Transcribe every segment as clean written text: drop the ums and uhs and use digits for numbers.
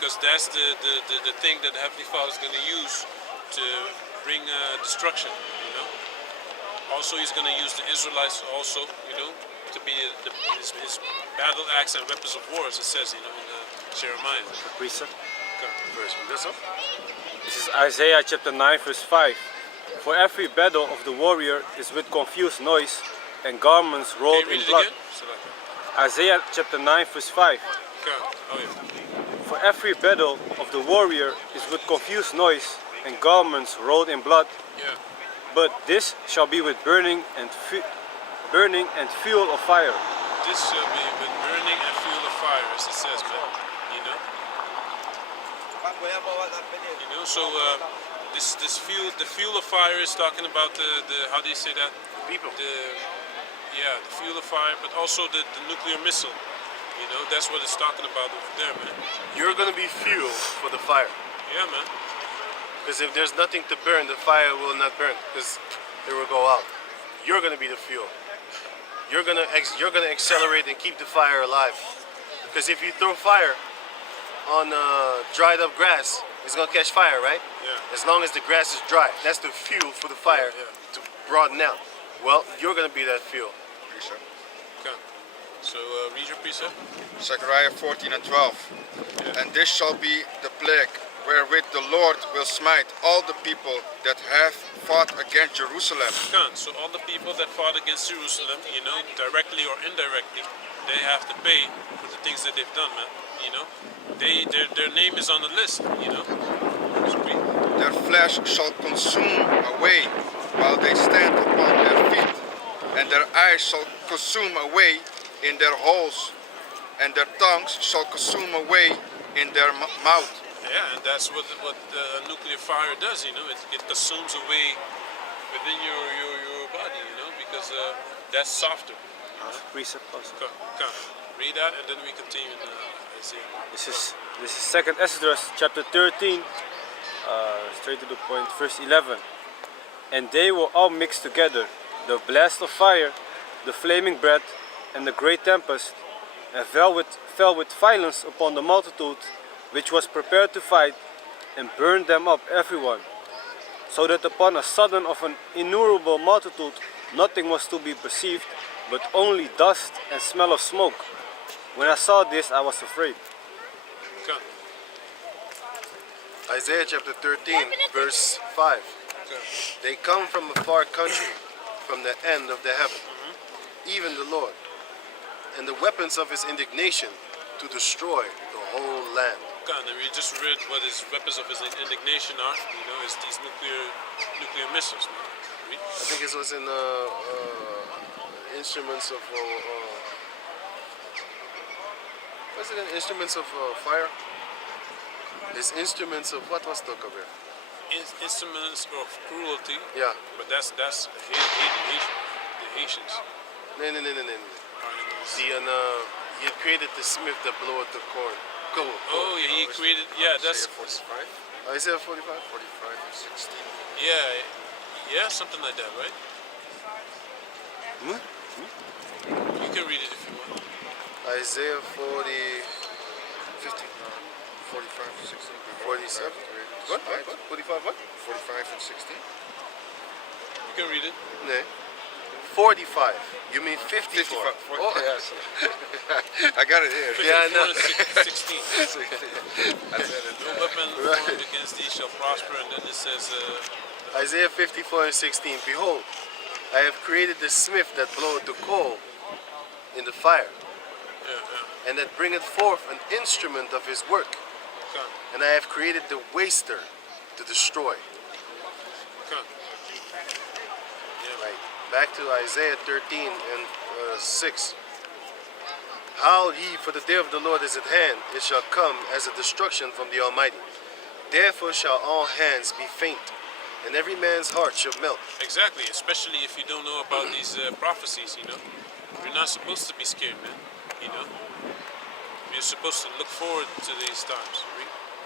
because that's the thing that the Heavenly Father is going to use to bring destruction, you know. Also, he's going to use the Israelites also, you know, to be his battle axe and weapons of war, as it says, you know, in Jeremiah. Precept. Okay. Verse from this up. This is Isaiah chapter 9 verse 5. For every battle of the warrior is with confused noise and garments rolled Can you in read it blood. again? So like, Isaiah chapter 9 verse 5. okay. Oh yeah. For every battle of the warrior is with confused noise and garments rolled in blood. Yeah. But this shall be with burning and fuel of fire. This shall be with burning and fuel of fire, as it says, man. You know. You know. So this fuel, the fuel of fire is talking about the how do you say that? People. The fuel of fire, but also the nuclear missile. You know, that's what it's talking about over there, man. You're going to be fuel for the fire. Yeah, man. Because if there's nothing to burn, the fire will not burn. Because it will go out. You're going to be the fuel. You're going to accelerate and keep the fire alive. Because if you throw fire on dried up grass, it's going to catch fire, right? Yeah. As long as the grass is dry. That's the fuel for the fire to broaden out. Well, you're going to be that fuel. Precept. Okay. So read your precept. Zechariah 14 and 12. Yeah. And this shall be the plague wherewith the Lord will smite all the people that have fought against Jerusalem. Okay. So all the people that fought against Jerusalem, you know, directly or indirectly, they have to pay for the things that they've done, man. You know, their name is on the list. You know. Just read. Their flesh shall consume away while they stand upon their feet, and their eyes shall consume away in their holes, and their tongues shall consume away in their mouth. Yeah, and that's what nuclear fire does. You know, it consumes away within your body. You know, because that's softer. You know? Precept also. Okay. Read that, and then we continue in Isaiah. This is 2nd Esdras chapter 13, straight to the point, verse 11. And they were all mixed together, the blast of fire, the flaming breath, and the great tempest, and fell with violence upon the multitude which was prepared to fight, and burned them up everyone, so that upon a sudden of an innumerable multitude nothing was to be perceived, but only dust and smell of smoke. When I saw this, I was afraid. Okay. Isaiah chapter 13, verse 5. Okay. They come from a far country, from the end of the heaven, even the Lord, and the weapons of his indignation to destroy the whole land. Okay, and then we just read what his weapons of his indignation are. You know, is these nuclear missiles. Man. Read. I think it was in instruments of was it in instruments of fire? His instruments of what was talk about? Instruments of cruelty. Yeah. But that's the Haitians. No. He had created the smith that bloweth the corn. Oh yeah, he created. Yeah, that's. Isaiah 45. 45 and 16. Yeah, something like that, right? You can read it if you want. Isaiah 40. 15. 45 and 16. 47? What? 45 what? 45 and 16. You can read it. No. 45. You mean 54? 55. Oh, Yes. I got it here. Yeah, I know. 16. I said it. No weapon formed against thee shall prosper, and then it says. Isaiah 54 and 16. Behold, I have created the smith that bloweth the coal in the fire, and that bringeth forth an instrument of his work. Okay. And I have created the waster to destroy. Okay. Right. Back to Isaiah 13 and 6. Howl ye, for the day of the Lord is at hand. It shall come as a destruction from the Almighty. Therefore shall all hands be faint, and every man's heart shall melt. Exactly, especially if you don't know about these prophecies, you know. You're not supposed to be scared, man. You know. You're supposed to look forward to these times.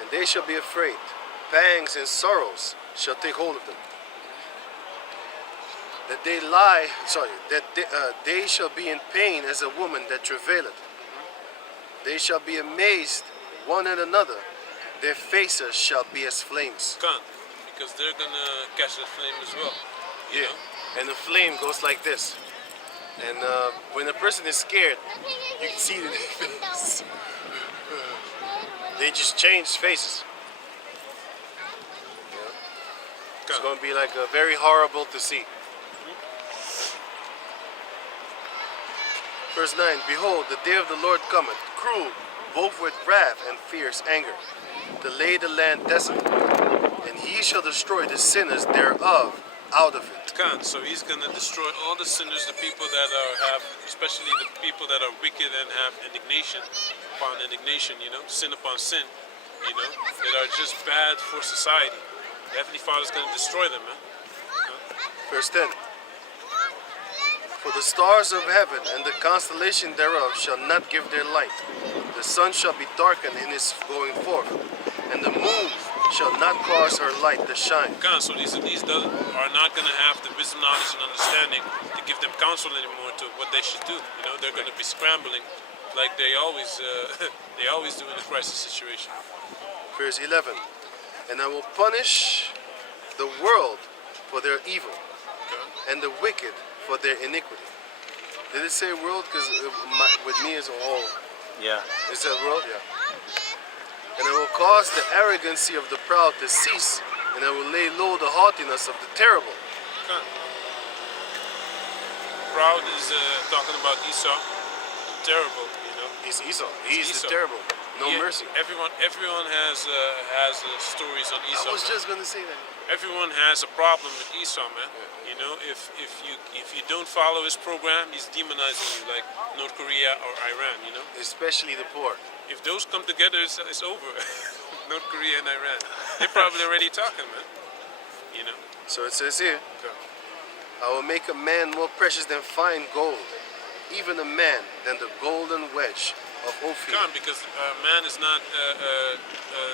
And they shall be afraid. Pangs and sorrows shall take hold of them. That they shall be in pain as a woman that travaileth. They shall be amazed one at another, their faces shall be as flames. Can't, because they're gonna catch the flame as well. You Yeah. know? And the flame goes like this. And when a person is scared, you can see it in their face. They just change faces. It's Can't. going to be like very horrible to see. Verse 9, Behold, the day of the Lord cometh, cruel, both with wrath and fierce anger, to lay the land desolate, and he shall destroy the sinners thereof out of it. Can't. So he's gonna destroy all the sinners, the people that have, especially the people that are wicked and have indignation upon indignation, you know, sin upon sin, you know, that are just bad for society. The Heavenly Father's gonna destroy them, man. Verse 10, For the stars of heaven and the constellation thereof shall not give their light. The sun shall be darkened in his going forth, and the moon shall not cause her light to shine. Can't. So these are not gonna have the wisdom, knowledge, and understanding to give them counsel anymore to what they should do. You know, they're gonna be scrambling like they always they always do in a crisis situation. Verse 11, And I will punish the world for their evil, and the wicked for their iniquity. Did it say world? Because with me as a whole, Yeah. it said world? Yeah. And I will cause the arrogancy of the proud to cease, and I will lay low the haughtiness of the terrible. Can't. Proud is talking about Esau, terrible, you know. He's Esau. He's Esau. the terrible. No Yeah, mercy. Everyone has stories on Esau. I was man. just gonna say that. Everyone has a problem with Esau, man. You know, if you don't follow his program, he's demonizing you like North Korea or Iran. You know, Especially the poor. if those come together, it's over. North Korea and Iran, they're probably already talking, man. You know, So it says here, I will make a man more precious than fine gold, even a man than the golden wedge of Ophir. Can't, because man is not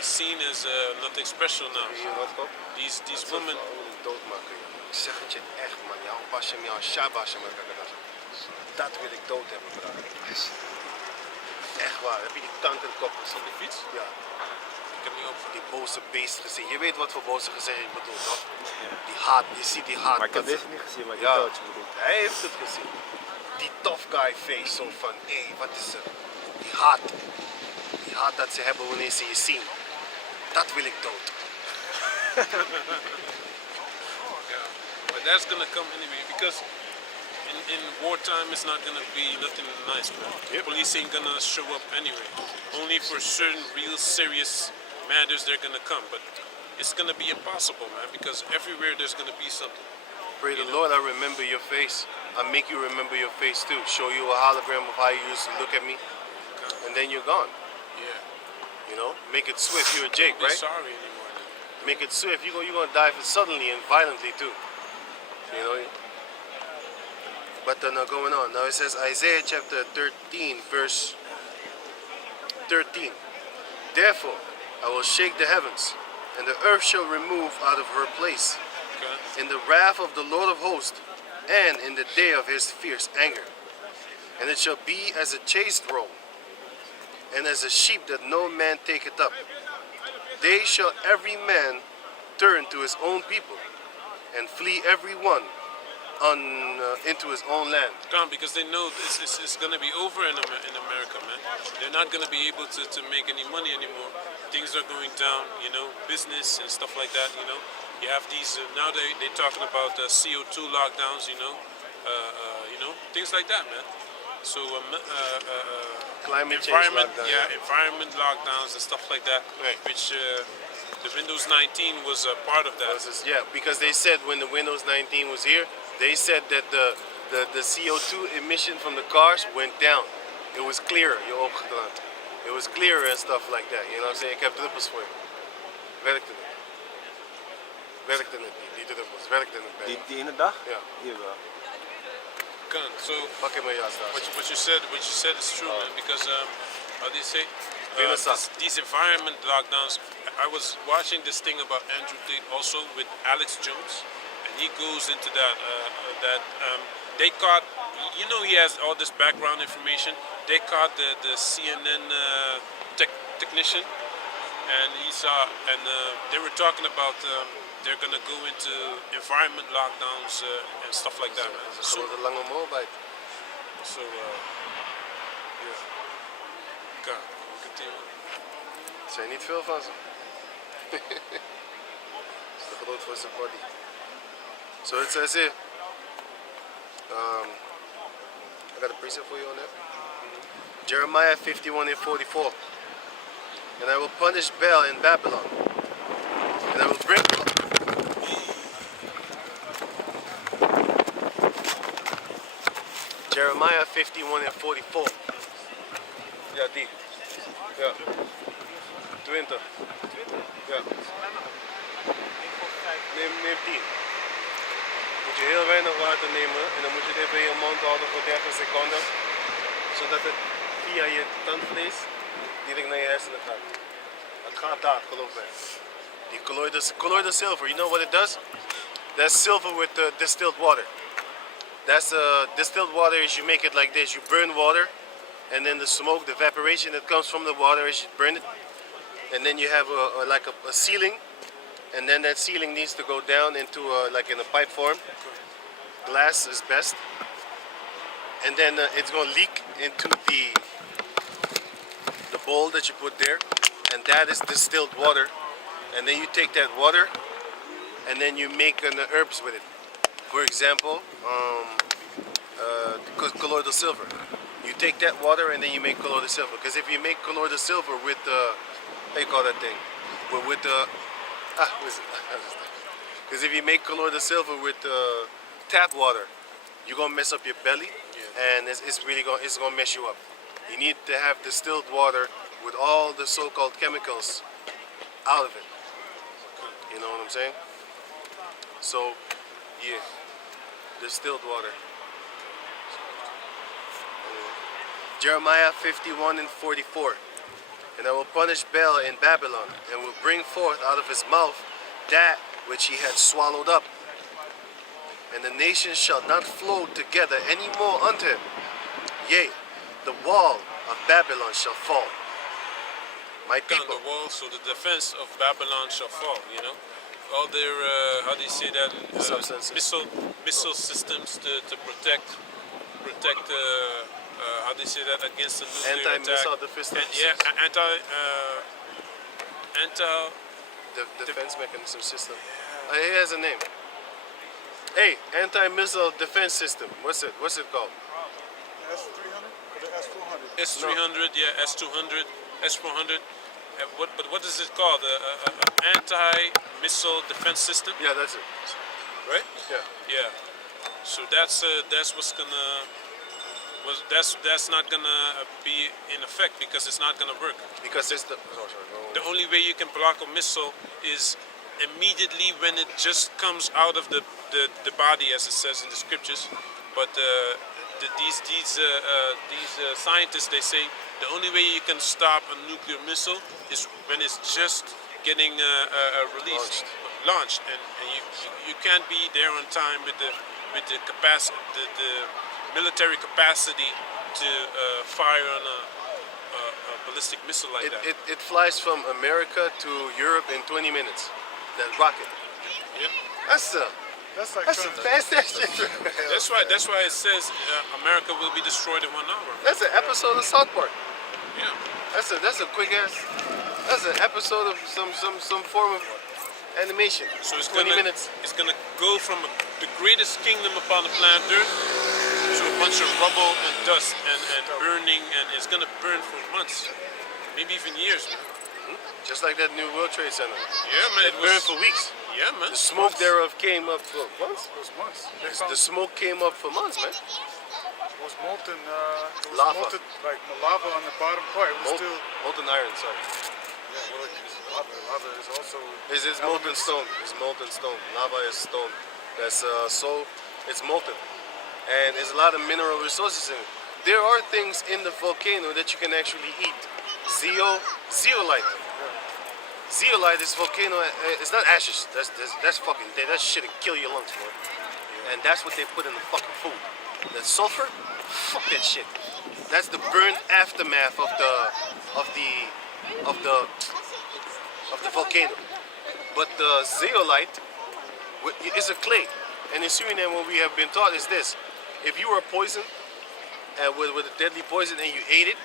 seen as nothing special now. Weet je wat, Kop? These Dat women, wil ik doodmaken. Joh. Ik zeg het je echt, man. Jou Bashem, jou Shabashem, dat wil ik dood hebben, bro. Echt waar. Heb je die kankerkop gezien? op de fiets, Ja. ik heb niet op. Die boze beest gezien. Je weet wat voor boze gezicht ik bedoel, toch? Die haat, je ziet die haat. Maar ik heb dat deze ze- niet gezien, maar ik Ja, weet wat je bedoelt. hij heeft het gezien. Die tough guy face, zo van, hé, wat is er? Die haat. Die haat dat ze hebben wanneer ze je zien. Dat wil ik dood. But that's gonna come anyway because in wartime it's not gonna be nothing nice, man. Yep. Police ain't gonna show up anyway. Only for certain real serious matters they're gonna come, but it's gonna be impossible, man, because everywhere there's gonna be something. Pray the Lord, I remember your face. I make you remember your face too. Show you a hologram of how you used to look at me, and then you're gone. Yeah. You know, make it swift. You're a Jake, Be right? sorry anymore. Then. Make it swift. You're gonna die suddenly and violently too. You know. But now going on. Now it says Isaiah chapter 13, verse 13. Therefore, I will shake the heavens, and the earth shall remove out of her place, Okay. in the wrath of the Lord of hosts, and in the day of his fierce anger. And it shall be as a chased roe, and as a sheep that no man taketh up. They shall every man turn to his own people, and flee every one into his own land. Come, because they know it's going to be over in America, man. They're not going to be able to make any money anymore. Things are going down, you know, business and stuff like that, you know. You have these, now they're talking about CO2 lockdowns, you know, things like that, man. So, Climate change environment, lockdown, yeah, environment lockdowns and stuff like that, Right. which the Windows 19 was a part of that. Yeah, because they said when the Windows 19 was here, they said that the CO2 emission from the cars went down. It was clearer, je opgedaan. It was clearer and stuff like that. You know what I'm saying? Ik heb druppels voor je. Werkte het? Werkte het niet, die druppels. Werkte het bij je? Die ene dag? Ja. Hier wel. Gun. So, Pak in mijn jas daar. what you said is true, man. Because how do you say? Binnenstad. These environment lockdowns. I was watching this thing about Andrew Tate also with Alex Jones, and he goes into that they caught. You know, he has all this background information. They caught the CNN technician, and he saw, and they were talking about they're gonna go into environment lockdowns and stuff like that, man. Dat is een grote lange mobile. So, yeah. Okay, continue. Er zijn niet veel van ze. Dat is te groot voor zijn body. So it says here. I got a precept for you on that. Jeremiah 51:44. And I will punish Baal in Babylon. And I will bring Jeremiah 51:44. Ja, die. Ja. 20. Ja. Neem 10. Moet je heel weinig water nemen en dan moet je dit bij je mond houden voor 30 seconden. Zodat het via je tandvlees direct naar je hersenen gaat. Het gaat daar, geloof mij. Die colloidal silver, you know what it does? That's silver with distilled water. That's distilled water is you make it like this. You burn water and then the smoke, the evaporation that comes from the water is you burn it. And then you have a ceiling, and then that ceiling needs to go down into like in a pipe form. Glass is best, and then it's going to leak into the bowl that you put there, and that is distilled water. And then you take that water, and then you make herbs with it. For example, colloidal silver. You take that water and then you make colloidal silver. Because if you make colloidal silver with how you call that thing? With the what is it? Because if you make colloidal silver with tap water, you're gonna mess up your belly, and it's really gonna mess you up. You need to have distilled water with all the so-called chemicals out of it. You know what I'm saying? So, yeah, distilled water. Jeremiah 51:44. And I will punish Baal in Babylon, and will bring forth out of his mouth that which he had swallowed up. And the nations shall not flow together any more unto him. Yea, the wall of Babylon shall fall. My Down people. the wall, so the defense of Babylon shall fall. You know, all their how do you say that? Substances. Missile systems to protect. How do you say that, against the nuclear Anti-missile attack? defense And, systems. anti. Defense mechanism system. It has a name. Hey, anti-missile defense system. What's it called? S300 or the S400? S300, yeah, S200, S400. But what is it called? Anti-missile defense system, Yeah, that's it. right? Yeah. Yeah. So that's what's gonna. That's not gonna be in effect because it's not gonna work. Because it's the. The only way you can block a missile is immediately when it just comes out of the body, as it says in the scriptures. But these scientists, they say the only way you can stop a nuclear missile is when it's just getting released, launched, and you can't be there on time with the capacity, the military capacity to fire on a ballistic missile like that. It flies from America to Europe in 20 minutes. That rocket. Yeah. That's That's like a fast ass shit. That's why it says America will be destroyed in 1 hour. That's an episode of South Park. Yeah. That's a quick ass. That's an episode of some form of animation. So it's 20 gonna, minutes. It's gonna go from the greatest kingdom upon the planet Earth to a bunch of rubble and dust and burning, and it's gonna burn for months, maybe even years, man. Just like that new World Trade Center. Yeah, man. It burned for weeks. Yeah, man. The smoke thereof came up for months. It was months. The smoke came up for months, man. It was molten. It was Lava. molten, like the lava on the bottom part. It was still. Molten iron, sorry. Yeah, well, lava is also. It's molten stone. It's molten stone. Lava is stone. That's it's molten, and there's a lot of mineral resources in it. There are things in the volcano that you can actually eat. Zeolite. Zeolite is volcano. It's not ashes. That's fucking dead. That shit will kill your lungs, boy. And that's what they put in the fucking food. That sulfur, fuck that shit. That's the burnt aftermath of the of the volcano. But the zeolite is a clay. And in Suriname, what we have been taught is this: if you were poisoned with a deadly poison and you ate it,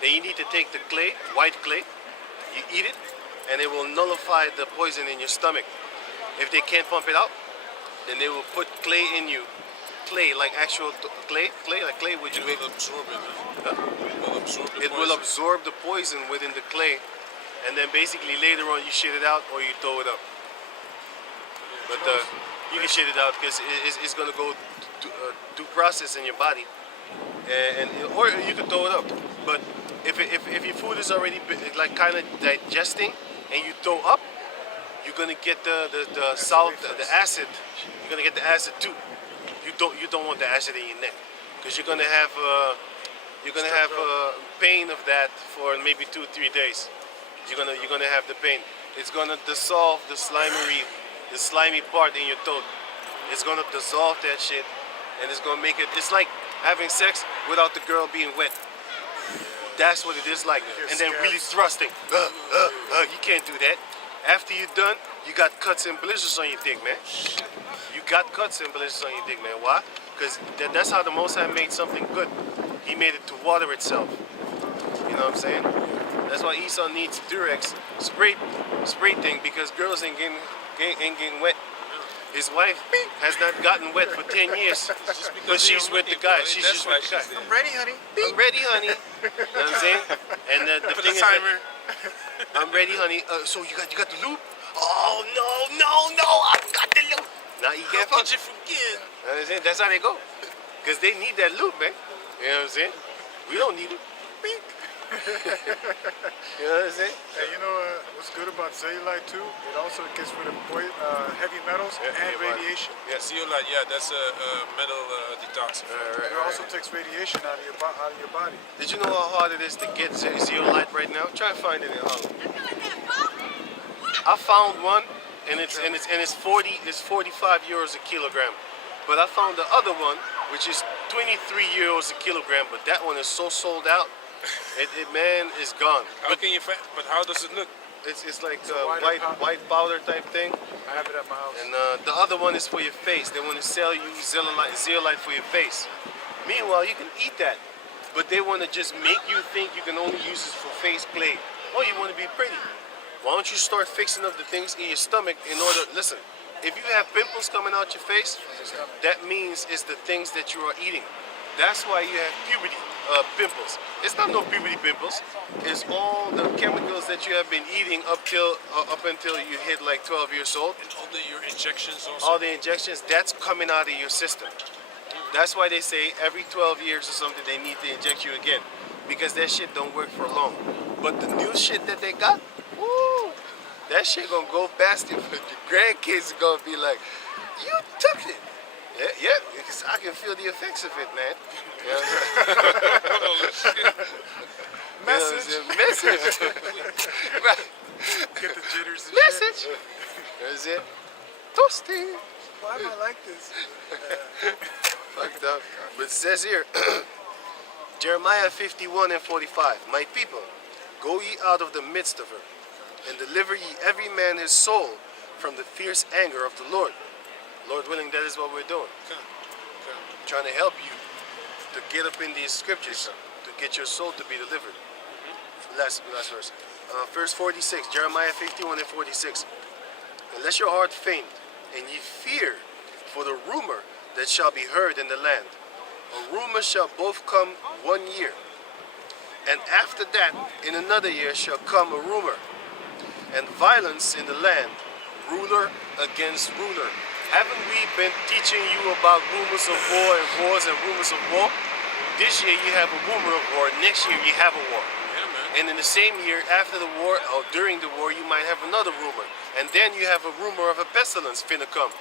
then you need to take the clay, white clay, you eat it, and it will nullify the poison in your stomach. If they can't pump it out, then they will put clay in you. Clay, like actual clay, like clay, would you It make? will absorb it. Huh? It will absorb the It will poison. absorb the poison within the clay, and then basically later on you shit it out or you throw it up. But you can shit it out because it's gonna go due process in your body, and or you can throw it up. But if your food is already like kind of digesting and you throw up, you're gonna get the salt, the acid. You're gonna get the acid too. You don't want the acid in your neck because you're gonna have pain of that for maybe 2-3 days. You're gonna have the pain. It's gonna dissolve the slimy part in your throat. It's gonna dissolve that shit, and it's gonna make it. It's like having sex without the girl being wet. That's what it is like. And then really thrusting. You can't do that. After you're done, you got cuts and blisters on your dick, man. You got cuts and blisters on your dick, man. Why? Because that's how the Most High made something good. He made it to water itself. You know what I'm saying? That's why Esau needs Durex spray thing, because girls ain't getting wet. His wife has not gotten wet for 10 years, but she's with the guy. She's just with the guy. I'm ready, honey. I'm ready, honey. You know what I'm saying? And the thing is that, I'm ready, honey. So you got the lube? Oh no! I've got the lube. Now you can't fuck. Did you forget? You know what I'm saying? That's how they go, cause they need that lube, man. You know what I'm saying? We don't need it. You know what I'm saying? Hey, you know what's good about cellulite too? It also gets rid of heavy metals and radiation. Yeah, zeolite. Yeah, that's a metal detox. It also takes radiation out of your body. Did you know how hard it is to get zeolite right now? Try to find it in Harlem. I found one, and it's 45 euros a kilogram. But I found the other one, which is 23 euros a kilogram. But that one is so sold out. It man is gone. How can you find? But how does it look? It's like a white powder. white powder type thing. I have it at my house. And the other one is for your face. They want to sell you zeolite for your face. Meanwhile, you can eat that, but they want to just make you think you can only use it for face play. Oh, you want to be pretty? Why don't you start fixing up the things in your stomach in order? Listen, if you have pimples coming out your face, that means it's the things that you are eating. That's why you have puberty pimples. It's not no puberty pimples. It's all the chemicals that you have been eating up until you hit like 12 years old. And all your injections also. All the injections, that's coming out of your system. That's why they say every 12 years or something they need to inject you again, because that shit don't work for long. But the new shit that they got, woo, that shit gonna go past you. But your grandkids are gonna be like, you took it. Yeah, because I can feel the effects of it, man. You know what I'm saying? Message. Right. Get the jitters and Message. shit. That's it. Toasting. Why am I like this? Fucked up. But it says here, Jeremiah 51 and 45. My people, go ye out of the midst of her, and deliver ye every man his soul from the fierce anger of the Lord. Lord willing, that is what we're doing. Trying to help you to get up in these scriptures, to get your soul to be delivered. Last verse. Verse 46, Jeremiah 51 and 46. Unless your heart faint, and ye fear for the rumor that shall be heard in the land. A rumor shall both come 1 year, and after that, in another year, shall come a rumor, and violence in the land, ruler against ruler. Haven't we been teaching you about rumors of war and wars and rumors of war? This year you have a rumor of war, next year you have a war. Yeah, man. And in the same year after the war, or during the war, you might have another rumor. And then you have a rumor of a pestilence finna come.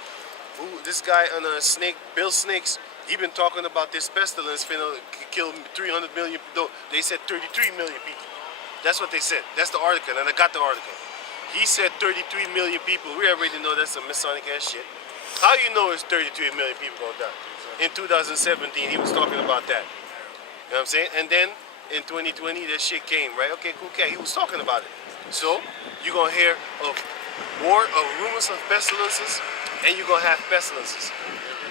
Ooh, this guy on a snake, Bill Snakes, he been talking about this pestilence finna kill 300 million people. They said 33 million people. That's what they said. That's the article, and I got the article. He said 33 million people. We already know that's some Masonic ass shit. How you know it's 33 million people gonna die? In 2017, he was talking about that. You know what I'm saying? And then in 2020, that shit came, right? Okay, cool cat. He was talking about it. So you're gonna hear of rumors of pestilences, and you're gonna have pestilences.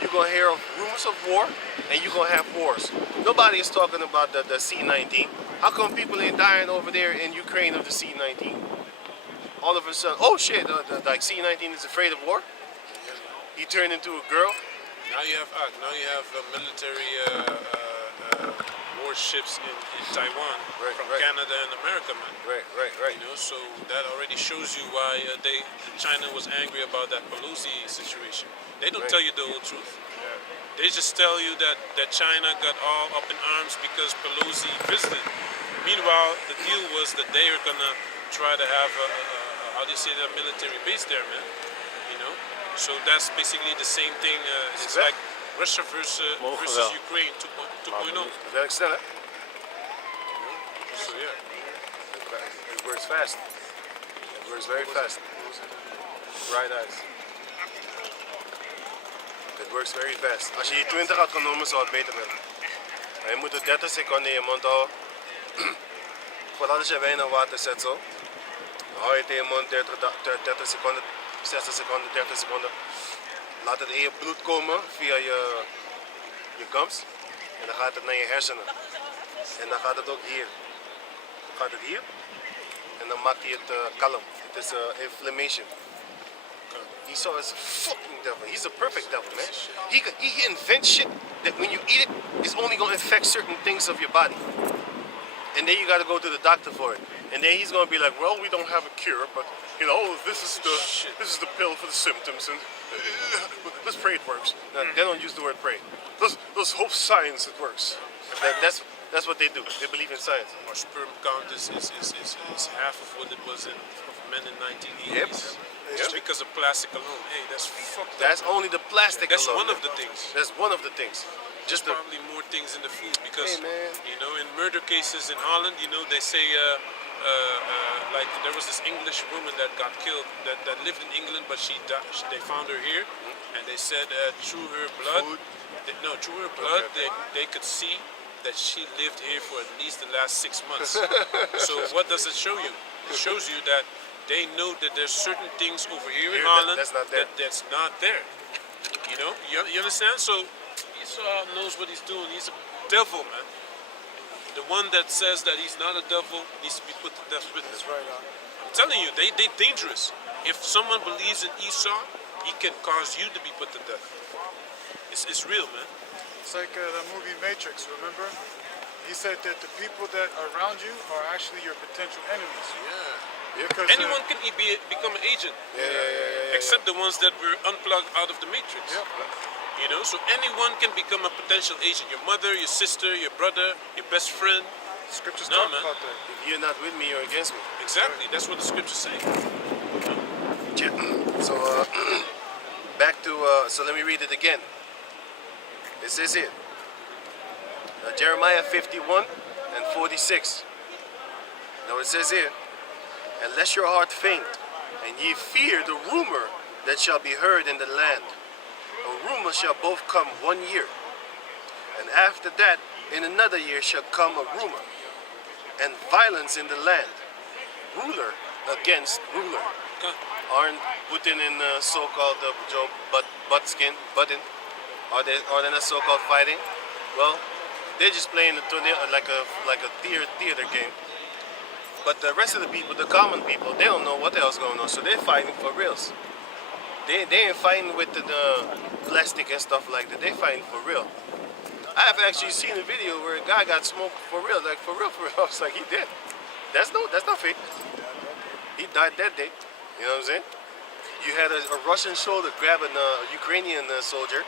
You're gonna hear of rumors of war, and you're gonna have wars. Nobody is talking about the C-19. How come people ain't dying over there in Ukraine of the C-19? All of a sudden, oh shit, like C-19 is afraid of war. He turned into a girl. Now you have military warships in Taiwan Right, from right. Canada and America, man. Right. You know, so that already shows you why China was angry about that Pelosi situation. They don't Right. tell you the whole truth. They just tell you that China got all up in arms because Pelosi visited. Meanwhile, the deal was that they are gonna try to have how do you say that, military base there, man. You know, so that's basically the same thing. It's that- like Russia versus Mogen wel. Ukraine 2.0. Werkt sneller. So yeah. It works fast. It works very fast. Right eyes. It works very fast. Als je die 20 had genomen, zou het beter zijn. Maar je moet er 30 seconden in je mond houden. Voordat als je wijn en water zet zo. Dan hou je het in je mond 30 seconden, 60 seconden, 30 seconden. Laat het in je bloed komen via je gums. En dan gaat het naar je hersenen. En dan gaat het ook hier. Gaat het hier. En dan maakt hij het kalm. Het is inflammation. Esau is a fucking devil. He's a perfect devil, man. He invents shit that when you eat it, it's only gonna affect certain things of your body. And then you gotta go to the doctor for it. And then he's gonna be like, well, we don't have a cure, but you know, this is the pill for the symptoms, and let's pray it works. No, they don't use the word pray. Let's hope science it works. That's what they do. They believe in science. Our sperm count is half of what it was of men in 1980s. Yep. Just Yep. because of plastic alone. Hey, that's fucked up. That's only the plastic That's alone. one of the things. That's one of the things. There's Just the probably more things in the food because, Hey, man. you know, in murder cases in Holland, you know, they say like there was this English woman that got killed that lived in England, but she died. They found her here, and they said through her blood, Food? through her blood, Okay. they could see that she lived here for at least the last 6 months. So what does it show you? It shows you that they know that there's certain things over here in Here that- Holland that's not there. that's not there. You know, you understand? So Esau knows what he's doing. He's a devil, man. The one that says that he's not a devil needs to be put to death with him. Right on. I'm telling you, they're dangerous. If someone believes in Esau, he can cause you to be put to death. It's real, man. It's like the movie Matrix, remember? He said that the people that are around you are actually your potential enemies. Because Anyone can become an agent, except the ones that were unplugged out of the matrix. You know, so anyone can become a potential agent. Your mother, your sister, your brother, your best friend. scriptures No, talk man. about that. if you're not with me, you're against me. Exactly, that's what the scriptures say. So back to so let me read it again. It says here, Jeremiah 51 and 46. Now it says here, unless your heart faint, and ye fear the rumor that shall be heard in the land. A rumor shall both come 1 year, and after that in another year shall come a rumor, and violence in the land, ruler against ruler. Okay. Aren't Putin and so-called Joe Biden, are they not so-called fighting? Well, they're just playing like a theater game. But the rest of the people, the common people, they don't know what the hell's going on, so they're fighting for reals. They ain't fighting with the plastic and stuff like that. They're fighting for real. I have actually seen a video where a guy got smoked for real, like for real. I was like, he dead. That's not fake. He died that day. You know what I'm saying? You had a Russian soldier grabbing a Ukrainian soldier,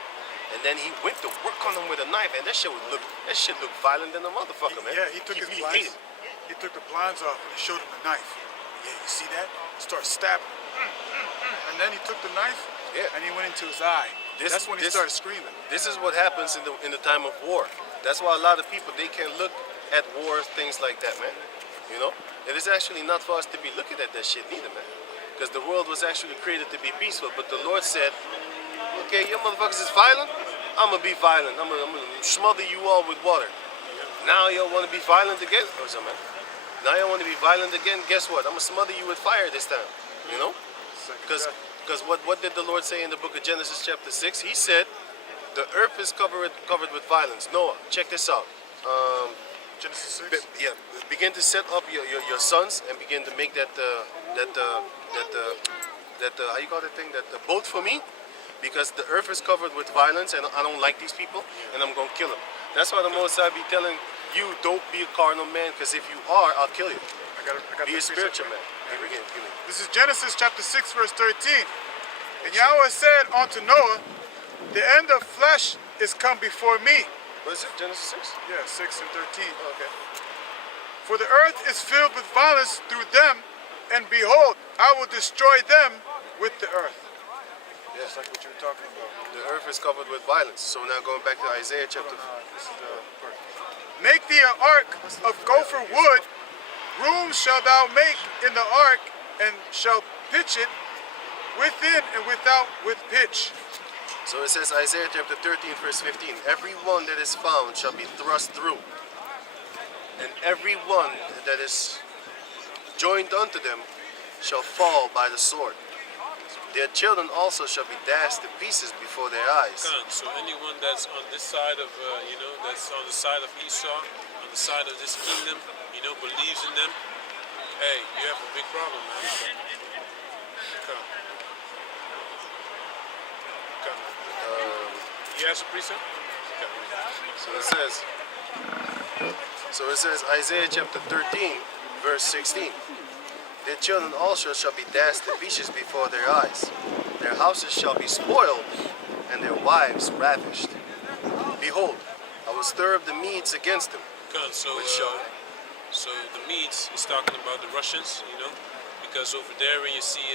and then he went to work on him with a knife, and that shit looked violent than a motherfucker, man. Yeah, he took his really blinds. hated him. He took the blinds off and he showed him the knife. Yeah, you see that? Start stabbing. And then he took the knife Yeah. and he went into his eye. That's when he started screaming. This is what happens in the time of war. That's why a lot of people, they can't look at wars, things like that, man. You know, it is actually not for us to be looking at that shit neither, man. Because the world was actually created to be peaceful. But the Lord said, okay, you motherfuckers is violent. I'm gonna be violent. I'm gonna smother you all with water. Now y'all want to be violent again? Or something, man. Now you want to be violent again? Guess what? I'm gonna smother you with fire this time. You know? Because what did the Lord say in the book of Genesis chapter 6? He said, the earth is covered with violence. Noah, check this out. Genesis 6. Begin to set up your sons and begin to make that how you call that thing, that boat for me, because the earth is covered with violence and I don't like these people and I'm gonna kill them. That's why the Most High be telling you, don't be a carnal man, because if you are, I'll kill you. I got Be a the spiritual precept. man. Give me. This is Genesis chapter 6, verse 13. And Yahweh said unto Noah, the end of flesh is come before me. What is it? Genesis 6? Yeah, 6 and 13. Oh, okay. For the earth is filled with violence through them, and behold, I will destroy them with the earth. Yes. Just like what you were talking about. The earth is covered with violence. So now going back to Isaiah chapter. This is the part. Make thee an ark of gopher wood. Rooms shalt thou make in the ark, and shalt pitch it within and without with pitch. So it says Isaiah chapter 13 verse 15. Every one that is found shall be thrust through, and every one that is joined unto them shall fall by the sword. Their children also shall be dashed to pieces before their eyes. So anyone that's on this side of, that's on the side of Esau, on the side of this kingdom, believes in them, hey, you have a big problem, man. Come. You have a precept? So it says Isaiah chapter 13 verse 16. Their children also shall be dashed to pieces before their eyes. Their houses shall be spoiled, and their wives ravished. Behold, I will stir up the Medes against them. So the Medes is talking about the Russians, because over there when you see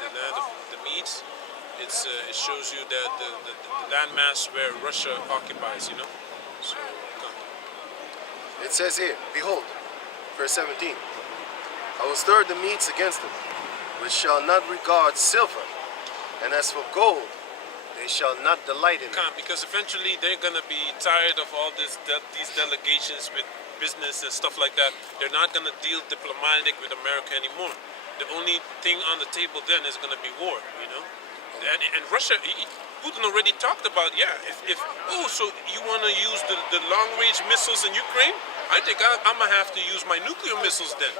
the land of the Medes, it shows you that the landmass where Russia occupies, So, It says here, behold, verse 17. I will stir the Medes against them, which shall not regard silver, and as for gold, they shall not delight in it. Because eventually they're gonna be tired of all these delegations with business and stuff like that. They're not gonna deal diplomatic with America anymore. The only thing on the table then is gonna be war, And Russia, Putin already talked about, so you wanna use the long-range missiles in Ukraine? I think I'm gonna have to use my nuclear missiles then.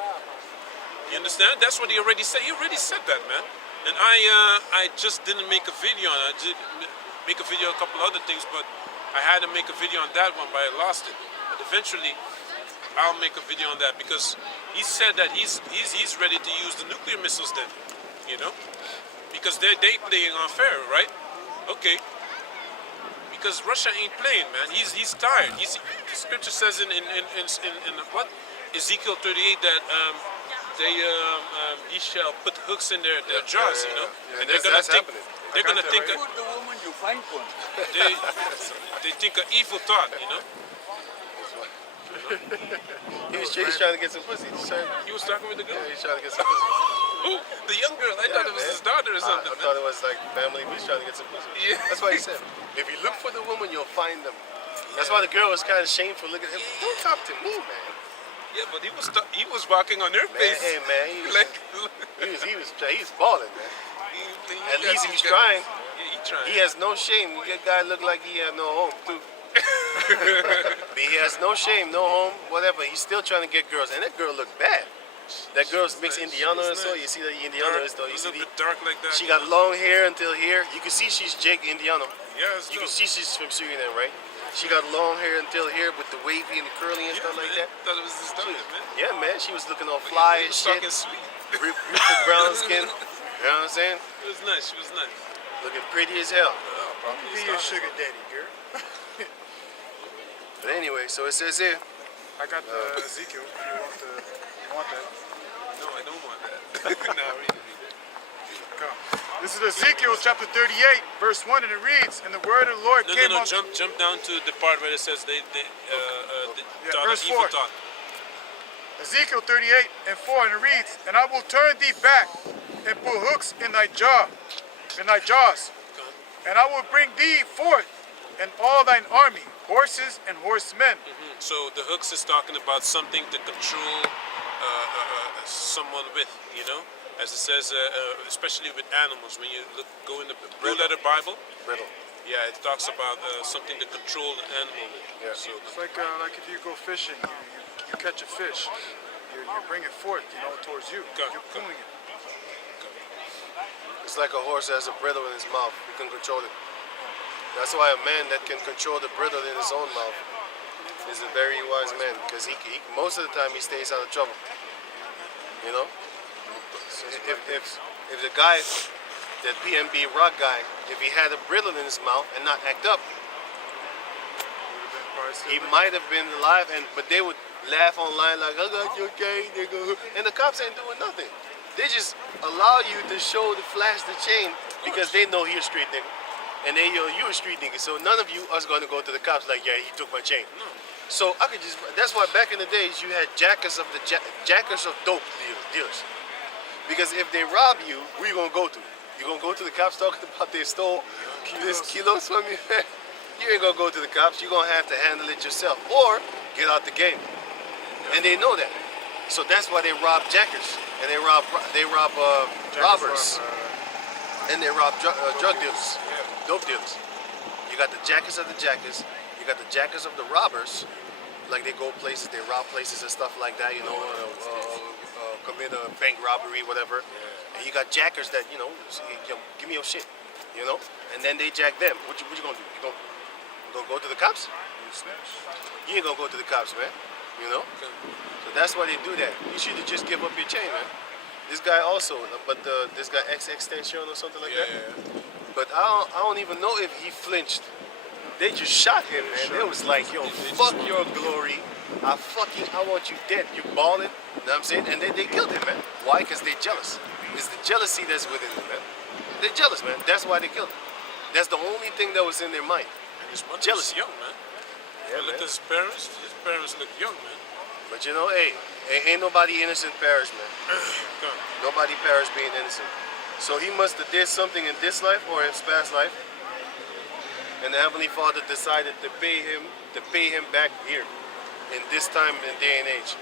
You understand? That's what he already said. He already said that, man. And I just didn't make a video on it. I did make a video on a couple other things, but I had to make a video on that one, but I lost it. But eventually, I'll make a video on that because he said that he's ready to use the nuclear missiles then, because they playing unfair, right? Okay. Because Russia ain't playing, man. He's tired. The scripture says in what Ezekiel 38 that he shall put hooks in their jaws, and they're gonna think they're gonna think Put the woman you find one. they think an evil thought, He's trying to get some pussy. He was talking with the girl. He's trying to get some pussy. Ooh, the young girl. I thought it was his daughter or something. I thought it was like family, but he's trying to get some pussy. Yeah. That's why he said, if you look for the woman, you'll find them. That's why the girl was kind of shameful looking at him. Don't talk to me, man. Yeah, but he was walking on her face. Hey, man, he was balling, man. At least he was trying. Yeah, he trying. He has no shame. That guy looked like he had no home, too. But he has no shame, no home, whatever. He's still trying to get girls, and that girl looked bad. That girl's mixed nice. Indiana or She's so. nice. You see that Indiana Dark, is though. You a see little bit dark like that. she got long hair until here. You can see she's Jake Indiana. Yeah, it's You can dope. see she's from Suriname, right? She got long hair until here with the wavy and the curly and Yeah, stuff like man. that. Thought it was his daughter, man. Yeah, man, she was looking all fly He and was shit. talking sweet. Beautiful brown skin. You know what I'm saying? It was nice. She was nice. Looking pretty as hell. Probably Be his your daughter. sugar daddy, girl. But anyway, so it says here. I got the Ezekiel. If you want that. No, I don't want that. Nah, read it. Come. This is Ezekiel chapter 38, verse 1, and it reads, and the word of the Lord came No. unto Jump down to the part where it says they thought verse an evil 4. thought. Ezekiel 38 and 4, and it reads, and I will turn thee back and put hooks in thy jaws, and I will bring thee forth and all thine army, horses and horsemen. So the hooks is talking about something to control someone with, you know, as it says, especially with animals. When you go in the Blue Letter Bible, Brittle. yeah, it talks about something to control an animal with. Yeah. So It's like if you go fishing, you catch a fish, you bring it forth, towards you. Go, You're go. pulling it. It's like a horse that has a bridle in his mouth. He can control it. That's why a man that can control the bridle in his own mouth is a very wise man, because he most of the time he stays out of trouble. You know, if the guy, that PNB rock guy, if he had a bridle in his mouth and not act up, he might have been alive. But they would laugh online like, "I got your chain, nigga," and the cops ain't doing nothing. They just allow you to flash the chain because they know you're a street nigga. And you a street nigga, so none of you are going to go to the cops like, yeah, he took my chain. So I could just, that's why back in the days you had jackers of dope dealers. Because if they rob you, where you going to go to? You going to go to the cops talking about they stole this kilos from you? You ain't going to go to the cops. You're going to have to handle it yourself or get out the game. And they know that. So that's why they rob jackers. And they rob robbers. And they rob drug dealers, dope dealers. You got the jackers of the jackers. You got the jackers of the robbers. Like they go places, they rob places and stuff like that. Commit a bank robbery, whatever. And you got jackers that give me your shit, And then they jack them. What you gonna do? You gonna go to the cops? You ain't gonna go to the cops, man. So that's why they do that. You should have just give up your chain, man. This guy also, but this guy Extension or something like that. yeah. But I don't even know if he flinched. They just shot him, man. It was like, yo, fuck your glory. I want you dead. You balling. You know what I'm saying? And then they killed him, man. Why? Because they jealous. It's the jealousy that's within them, man. They're jealous, man. That's why they killed him. That's the only thing that was in their mind. And his mother Jealousy. was young, man. Yeah, Look at man. his parents. His parents look young, man. But hey, ain't nobody innocent perish, man. Come. Nobody perish being innocent. So he must have did something in this life or his past life. And the Heavenly Father decided to pay him back here in this time and day and age.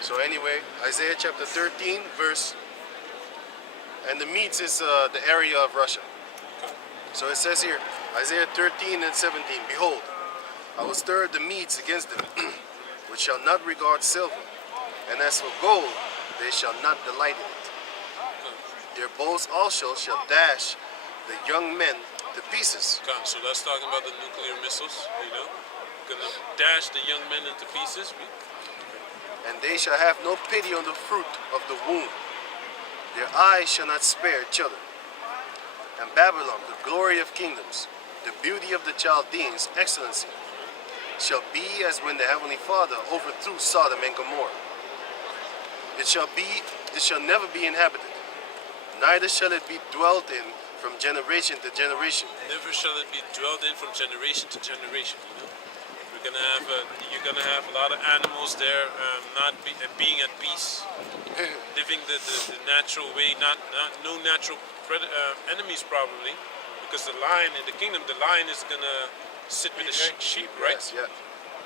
So anyway, Isaiah chapter 13, verse, and the Medes is the area of Russia. So it says here, Isaiah 13 and 17, behold, I will stir the Medes against them, which shall not regard silver, and as for gold, they shall not delight in it. Their bows also shall dash the young men to pieces. So that's talking about the nuclear missiles, Gonna dash the young men into pieces. And they shall have no pity on the fruit of the womb. Their eyes shall not spare children. And Babylon, the glory of kingdoms, the beauty of the Chaldeans, excellency, shall be as when the Heavenly Father overthrew Sodom and Gomorrah. It shall never be inhabited, neither shall it be dwelt in from generation to generation. Never shall it be dwelt in from generation to generation. You're gonna have a lot of animals there, being at peace, living the natural way, no natural enemies probably, because the lion in the kingdom, the lion is gonna sit with the sheep, right? Yes, yeah.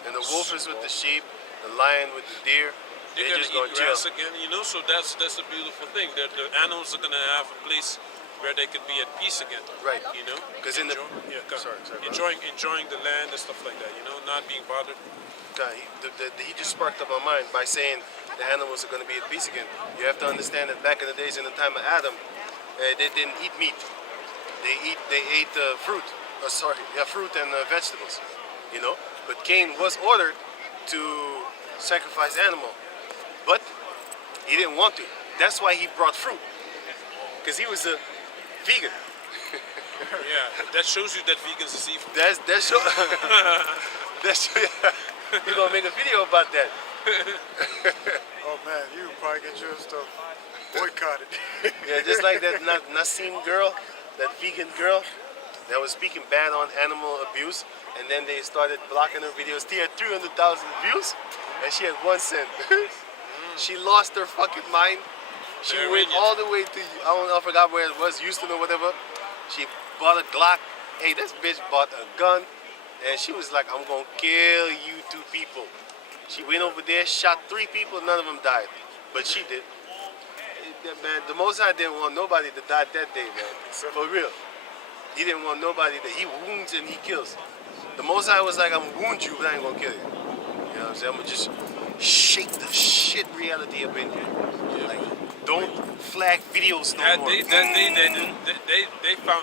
And the wolf is with the sheep, the lion with the deer. They're They just gonna gonna eat grass chill. again, So that's a beautiful thing. The animals are gonna have a place where they could be at peace again. Right. Because enjoying the land and stuff like that. Not being bothered. God, he just sparked up my mind by saying the animals are going to be at peace again. You have to understand that back in the days, in the time of Adam, they didn't eat meat. They ate fruit. Fruit and vegetables. But Cain was ordered to sacrifice animal, but he didn't want to. That's why he brought fruit, because he was a vegan. Yeah, that shows you that vegans is evil. That show. You're gonna make a video about that. Oh man, you probably get your stuff boycotted. Yeah, just like that Nassim girl, that vegan girl that was speaking bad on animal abuse, and then they started blocking her videos. She had 300,000 views, and she had 1 cent. She lost her fucking mind. She went all the way to, I forgot where it was, Houston or whatever. She bought a Glock. Hey, this bitch bought a gun, and she was like, I'm gonna kill you 2 people. She went over there, shot 3 people, none of them died. but she did. Man, the Most High didn't want nobody to die that day, man. For real. He didn't want nobody that he wounds and he kills. The Most High was like, I'm gonna wound you, but I ain't gonna kill you. You know what I'm saying? I'm gonna just shake the shit reality up in you. Like, don't flag videos no more. They found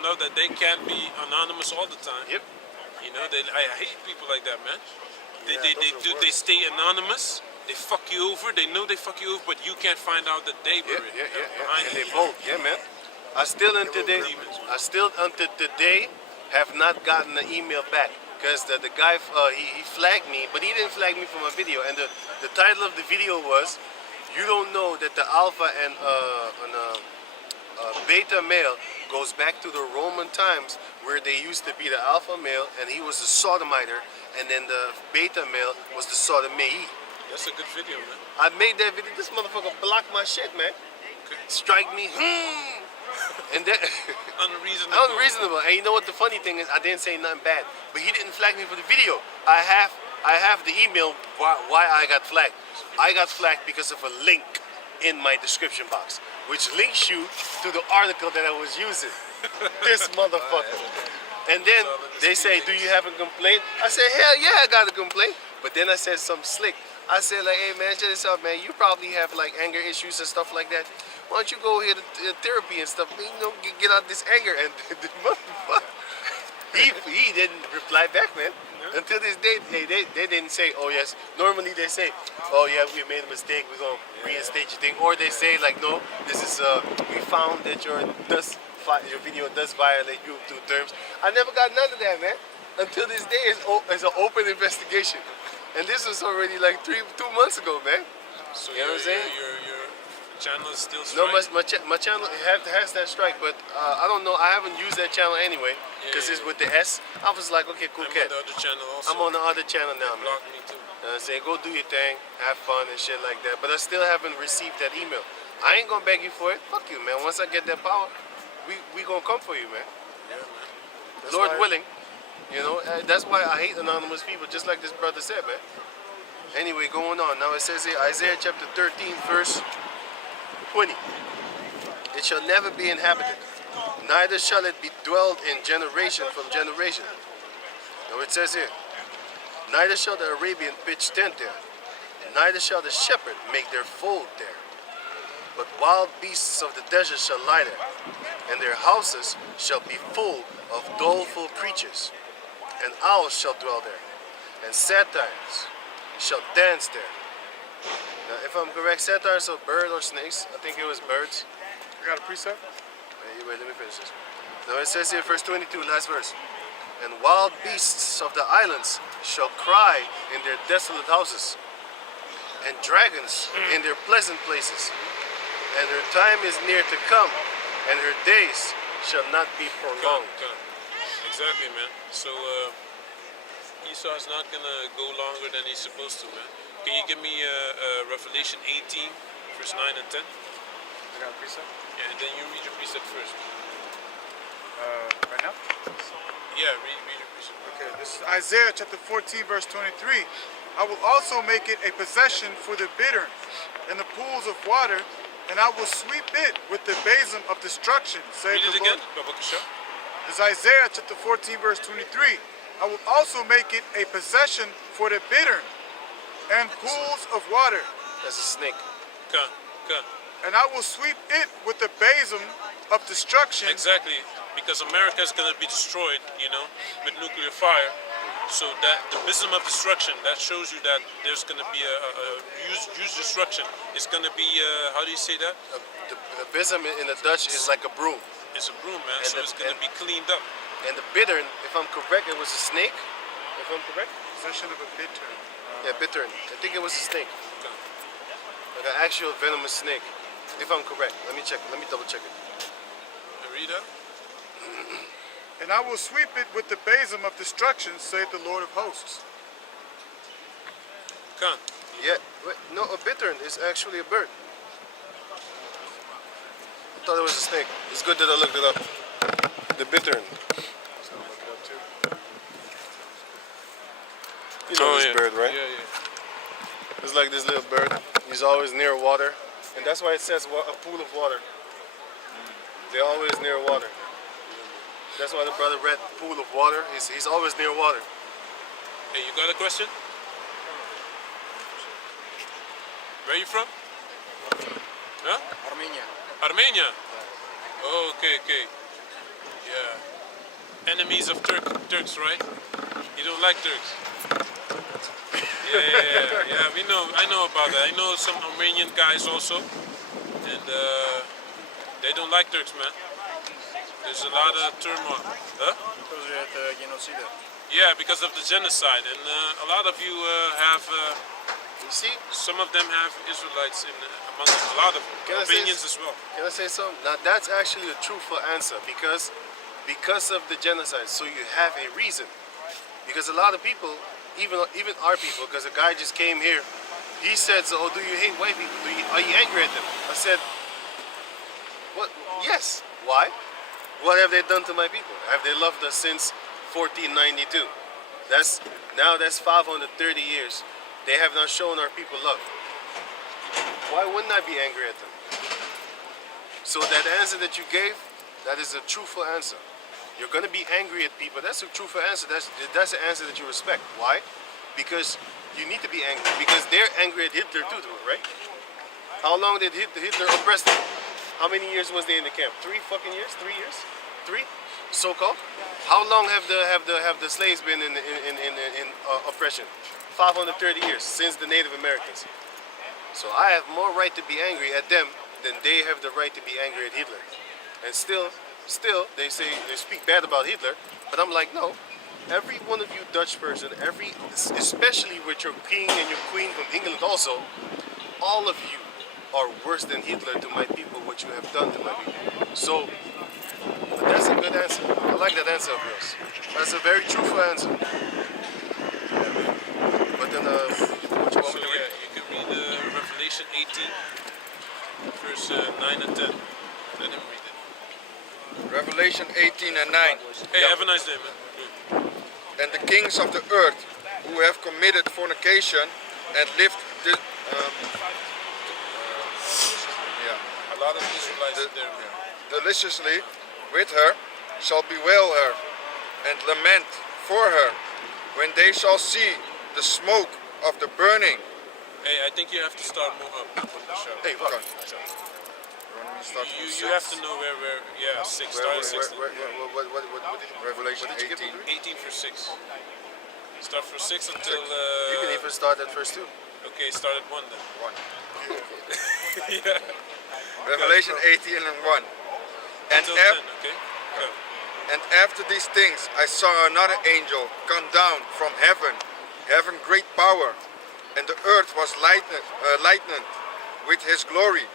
out that they can't be anonymous all the time. Yep. You know, I hate people like that, man. Yeah, those are They worse. stay anonymous. They fuck you over. They know they fuck you over, but you can't find out that they were Yeah. behind And it. they both, yeah, man. I still until today have not gotten an email back because the guy he flagged me, but he didn't flag me for my video. And the title of the video was, "You don't know that the alpha and beta male goes back to the Roman times where they used to be the alpha male and he was the sodomiter, and then the beta male was the sodomei." That's a good video, man. I made that video. This motherfucker blocked my shit, man. Strike me. And then Unreasonable. unreasonable. And you know what the funny thing is? I didn't say nothing bad, but he didn't flag me for the video. I have the email why I got flagged. I got flagged because of a link in my description box, which links you to the article that I was using. This motherfucker. And then they say, "Do you have a complaint?" I said, "Hell yeah, I got a complaint." But then I said something slick. I said, like, "Hey man, check this out, man. You probably have like anger issues and stuff like that. Why don't you go here to therapy and stuff? You know, get out this anger." And the motherfucker, he didn't reply back, man. Until this day, they didn't say, "Oh yes." Normally they say, "Oh yeah, we made a mistake. We're gonna reinstate your thing," or they say like, "No, this is we found that your video does violate YouTube terms." I never got none of that, man. Until this day, it's an open investigation, and this was already like 2 months ago, man. So You know what I'm saying? Your channel is still No, strike? my channel has that strike, but I don't know. I haven't used that channel anyway because it's with the S. I was like, okay, cool, I'm cat. on the other channel also. I'm on the other channel now, man. Block me too. And I say, go do your thing, have fun and shit like that. But I still haven't received that email. I ain't gonna beg you for it. Fuck you, man. Once I get that power, we gonna come for you, man. Yeah, man. Lord why- willing. You know, that's why I hate anonymous people, just like this brother said, man. Anyway, going on. Now it says here, Isaiah chapter 13, verse 20. "It shall never be inhabited, neither shall it be dwelled in generation from generation." Now it says here, "Neither shall the Arabian pitch tent there, neither shall the shepherd make their fold there. But wild beasts of the desert shall lie there, and their houses shall be full of doleful creatures. And owls shall dwell there, and satyrs shall dance there." Now, if I'm correct, satyrs are bird or snakes. I think it was birds. You got a precept? Wait, let me finish this. Now it says here, verse 22, last verse. "And wild beasts of the islands shall cry in their desolate houses, and dragons in their pleasant places. And her time is near to come, and her days shall not be prolonged." Exactly, man. So Esau's not gonna go longer than he's supposed to, man. Can you give me Revelation 18, verse 9 and 10? You got a precept? Yeah, and then you read your precept first. Right now? Yeah, read your precept. Okay, this is Isaiah chapter 14, verse 23. "I will also make it a possession for the bittern in the pools of water, and I will sweep it with the besom of destruction, saith Read it the again, Lord." Babakasha. This is Isaiah chapter 14, verse 23. "I will also make it a possession for the bittern and pools of water, That's a snake. Come. and I will sweep it with the besom of destruction." Exactly, because America is gonna be destroyed, you know, with nuclear fire. So that the wisdom of destruction, that shows you that there's gonna be a huge destruction. It's gonna be how do you say that? The besom in the Dutch is like a broom. It's a broom, man. And So the- it's gonna and- be cleaned up. And the bittern, if I'm correct, it was a snake. If I'm correct? Possession of a bittern. Yeah, bittern. I think it was a snake. Okay. Like an actual venomous snake. If I'm correct. Let me check. Let me double check it. Read that. "And I will sweep it with the besom of destruction, saith the Lord of hosts." Come. Yeah. Wait, no, a bittern is actually a bird. I thought it was a snake. It's good that I looked it up. The bittern. You know this bird, right? Yeah. It's like this little bird. He's always near water. And that's why it says a pool of water. They're always near water. That's why the brother read pool of water. He's always near water. Hey, you got a question? Where you from? Huh? Armenia. Armenia? Oh, okay, okay. Yeah. Enemies of Turks, right? You don't like Turks? Yeah, we know. I know about that. I know some Armenian guys also, and they don't like Turks, man. There's a lot of turmoil. Huh? Because we had genocide. Yeah, because of the genocide, and a lot of you have. You see? Some of them have Israelites among them. A lot of them. Can I say Albanians as well. Can I say something? Now that's actually a truthful answer because of the genocide. So you have a reason. Because a lot of people, even our people, because a guy just came here, he said, "So, oh, do you hate white people? Are you angry at them?" I said, "What? Yes. Why? What have they done to my people? Have they loved us since 1492? That's 530 years. They have not shown our people love. Why wouldn't I be angry at them?" So that answer that you gave, that is a truthful answer. You're gonna be angry at people. That's a truthful answer. That's an answer that you respect. Why? Because you need to be angry. Because they're angry at Hitler too, right? How long did Hitler oppress them? How many years was they in the camp? 3 fucking years? 3 years? 3? So-called. How long have the slaves been in oppression? 530 years since the Native Americans. So I have more right to be angry at them than they have the right to be angry at Hitler. And still they speak bad about Hitler, but I'm like, no. Every one of you Dutch person, especially with your king and your queen from England also, all of you are worse than Hitler to my people, what you have done to my people. So, but that's a good answer. I like that answer of yours. That's a very truthful answer. But then, what you want So me to read? yeah, you can read Revelation 18, verse 9 and 10. Let him read it. Revelation 18 and 9. Hey, have a nice day, man. And the kings of the earth who have committed fornication and lived A lot of Israelites there. deliciously with her shall bewail her and lament for her when they shall see the smoke of the burning. Hey, I think you have to start more up on the show. Hey, fuck. You have to know where yeah, 6, start at 16. What did you, Revelation what did you give 18. me? 18 for 6. Start from 6 until... You can even start at verse 2. Okay, start at 1 then. 1. Yeah. Revelation 18 and 1. And, Until 10, okay? Go. and after these things I saw another angel come down from heaven, having great power, and the earth was lightened with his glory.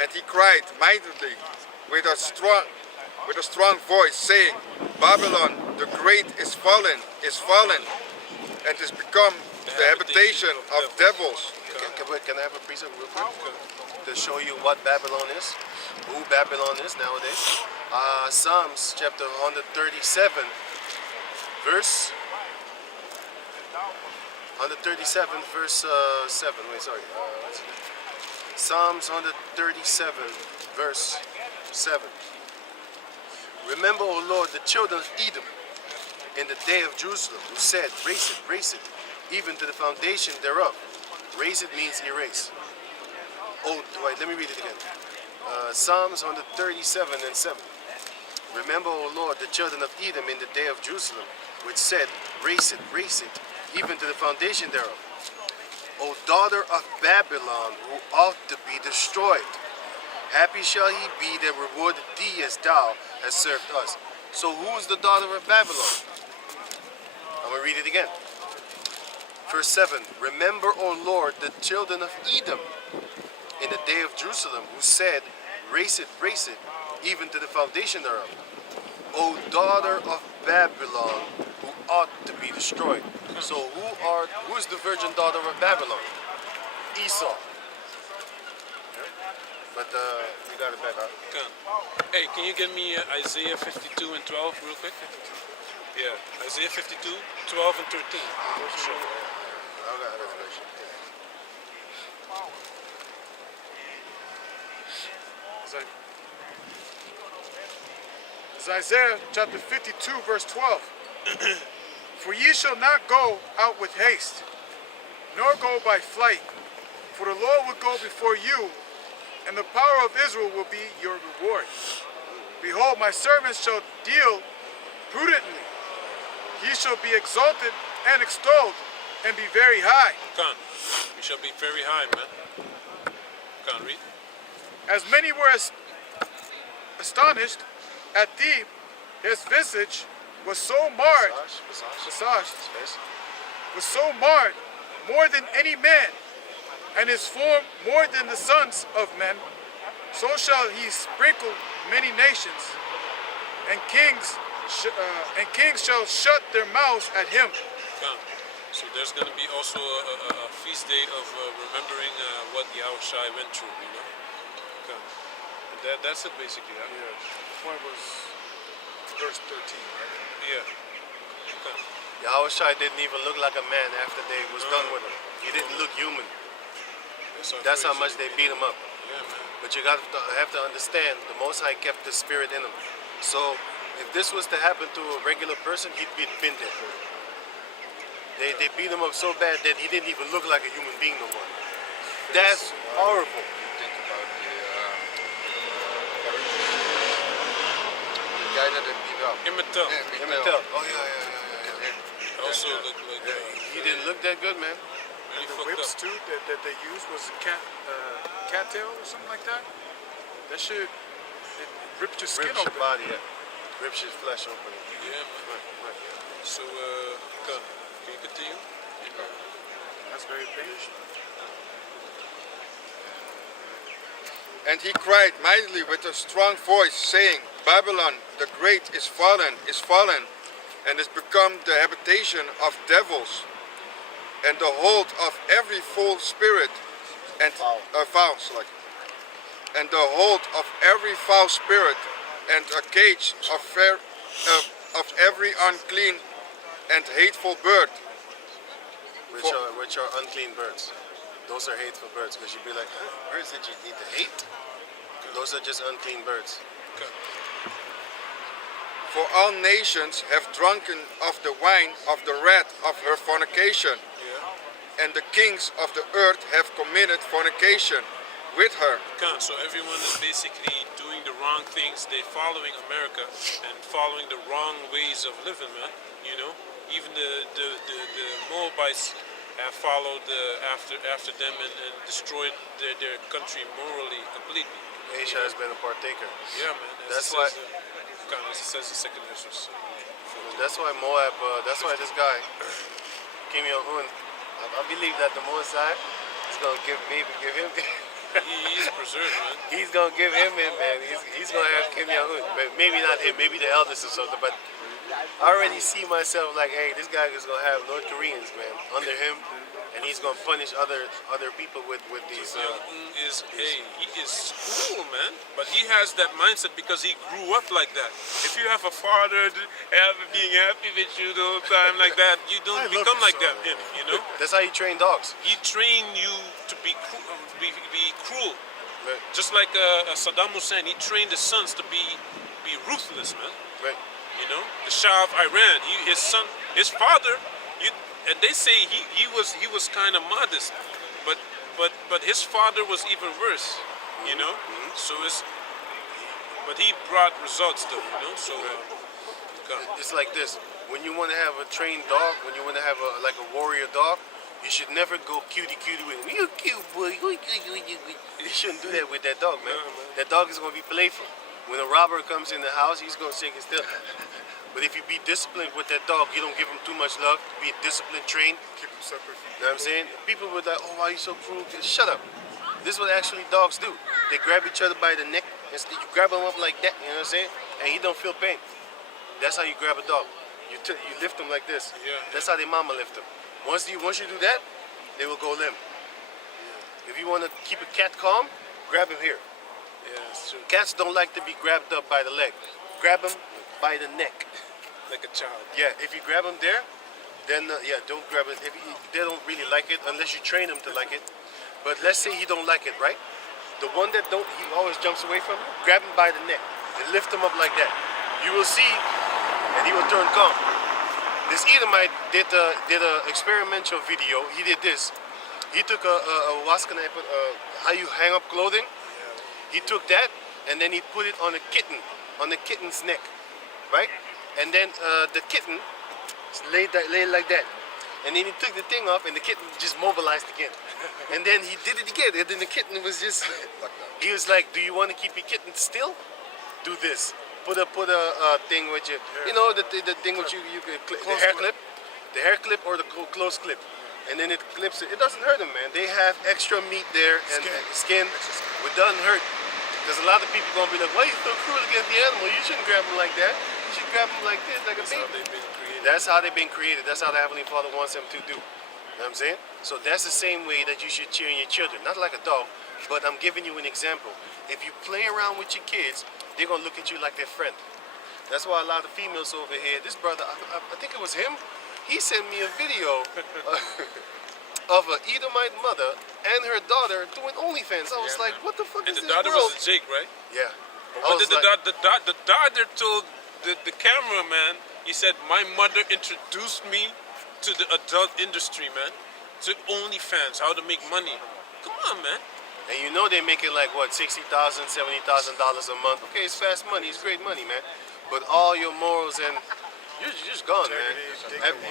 And he cried mightily with a strong voice, saying, Babylon the great is fallen, and is become the habitation of devils. Can I have a preset real quick to show you what Babylon is, who Babylon is nowadays? Psalms chapter 137, verse 7. Wait, sorry. Psalms 137, verse 7. Remember, O Lord, the children of Edom in the day of Jerusalem, who said, raise it, even to the foundation thereof. Raise it means erase. Oh, wait, let me read it again. Psalms 137 and 7. Remember, O Lord, the children of Edom in the day of Jerusalem, which said, raise it, even to the foundation thereof. O daughter of Babylon, who ought to be destroyed. Happy shall he be that rewarded thee as thou hast served us. So who is the daughter of Babylon? I'm going to read it again. Verse 7. Remember, O Lord, the children of Edom in the day of Jerusalem, who said, raise it, even to the foundation thereof. O daughter of Babylon, who ought to be destroyed. So who is the virgin daughter of Babylon? Esau. But you got it back up. Hey, can you give me Isaiah 52 and 12 real quick? Yeah, Isaiah 52, 12 and 13. Sure. I got Revelation. It's Isaiah chapter 52, verse 12. For ye shall not go out with haste, nor go by flight, for the Lord will go before you, and the power of Israel will be your reward. Behold, my servant shall deal prudently. He shall be exalted and extolled, and be very high. Khan, we shall be very high, man. Khan, read. As many were astonished at thee, his visage was so marred, visage, was so marred more than any man, and his form more than the sons of men. So shall he sprinkle many nations, and kings shall shut their mouths at him. Khan. So there's going to be also a feast day of remembering what Yahushua went through, you know. Khan. And that's it basically. Huh? Yeah, the point was verse 13, right? Yeah. Khan. Yahushua didn't even look like a man after they was done with him. He didn't look human. That's how much they beat him up. Yeah, man. But you have to understand, the Most High kept the spirit in him. So if this was to happen to a regular person, he'd been dead. They beat him up so bad that he didn't even look like a human being no more. That's horrible. Think about the guy that they beat up. Immatel. Emmett Till. Oh yeah. Also look like He didn't look that good, man. really The fucked whips up. too that they used was cattail or something like that. That shit, it ripped your skin Rips open. your body, rips your flesh open. Yeah, man. So, Khan, can you continue? That's very big. And he cried mightily with a strong voice, saying, Babylon the great is fallen, and is become the habitation of devils, and the hold of every foul spirit, and and the hold of every foul spirit, and a cage of every unclean and hateful bird. Which are unclean birds. Those are hateful birds, because you'd be like, birds that you need to hate? Those are just unclean birds. For all nations have drunken of the wine of the wrath of her fornication, and the kings of the earth have committed fornication with her. Khan, so everyone is basically doing the wrong things. They're following America and following the wrong ways of living, man. You know, even the Moabites have followed after them and destroyed their country morally completely. Asia has been a partaker. Yeah, man. That's why- Khan, as it says in Second Esdras. That's why Moab, that's why this guy, Kim Jong-un, I believe that the Mosai is going to give him, He's preserved, man. he's going to give him in, man. He's going to have Kim Jong-un. Maybe not him, maybe the eldest or something, but I already see myself like, hey, this guy is going to have North Koreans, man, under him, and he's going to punish other people with these. He is cool, man. But he has that mindset because he grew up like that. If you have a father being happy with you the whole time like that, you don't I love become your like son, that, him, you know? That's how you train dogs. He trained you to be cruel. Right. Just like Saddam Hussein, he trained his sons to be ruthless, man. Right. You know, the Shah of Iran, his father, and they say he was kind of modest, but his father was even worse, you know. So but he brought results though, you know. So It's like this. When you want to have a trained dog, when you want to have a warrior dog, you should never go cutie with him. You cute boy. You shouldn't do that with that dog, man. That dog is going to be playful. When a robber comes in the house, he's going to shake his tail. But if you be disciplined with that dog, you don't give him too much love, be disciplined, trained. Keep them separate from You know what I'm saying? People would like, oh, why are you so cruel? Shut up. This is what actually dogs do. They grab each other by the neck. Instead, you grab them up like that, you know what I'm saying? And he don't feel pain. That's how you grab a dog. You lift them like this. Yeah. That's how their mama lift them. Once you do that, they will go limp. If you want to keep a cat calm, grab him here. yeah, it's true. Cats don't like to be grabbed up by the leg. Grab him by the neck. Like a child. Yeah, if you grab him there, then don't grab it. They don't really like it unless you train him to like it. But let's say he don't like it, right? The one that he always jumps away from you, grab him by the neck and lift him up like that. you will see, and he will turn calm. This Edomite did a experimental video. He did this. He took a what can I put, how you hang up clothing. He took that and then he put it on a kitten, on the kitten's neck, right? And then the kitten laid like that. And then he took the thing off and the kitten just mobilized again. And then he did it again. And then the kitten was just, he was like, do you want to keep your kitten still? Do this. Put a thing with you, you know, the thing which you can clip, the hair clip or the close clip. And then it clips it. It doesn't hurt them, man. They have extra meat there and skin. It doesn't hurt. Because a lot of people gonna be like, why are you so cruel against the animal? You shouldn't grab them like that. You should grab them like this, like a baby. That's how they've been created. That's how the Heavenly Father wants them to do. You know what I'm saying? So that's the same way that you should train your children. Not like a dog, but I'm giving you an example. If you play around with your kids, they're gonna look at you like their friend. That's why a lot of females over here, this brother, I think it was him, he sent me a video of an Edomite mother and her daughter doing OnlyFans. I was like, what the fuck And is the this daughter world? was Jake, right? Yeah. What did the daughter told the cameraman? He said, my mother introduced me to the adult industry, man. To OnlyFans, how to make money. Come on, man. And you know they make it like what, $60,000, $70,000 a month. Okay, it's fast money, it's great money, man. But all your morals and you're just gone, man.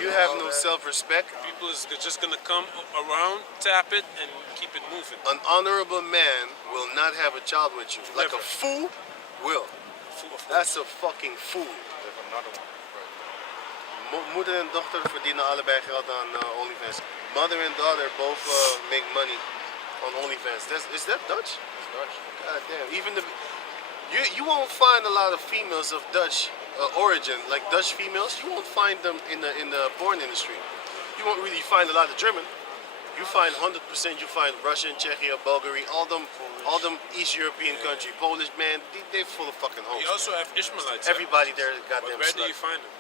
You have no self-respect. People is just gonna come around, tap it, and keep it moving. An honorable man will not have a child with you. Like a Never. fool will. That's a fucking fool. Moeder en dochter verdienen allebei geld aan OnlyFans. Mother and daughter both make money on OnlyFans. Is that Dutch? Dutch. God damn. Even you won't find a lot of females of Dutch origin, like Dutch females. You won't find them in the porn industry. You won't really find a lot of German. You find 100%. You find Russian, Czechia, Bulgaria, all them East European country. Polish, man, they're full of fucking hoes. You also have Ishmaelites. Everybody there is But goddamn where do slut. you find them?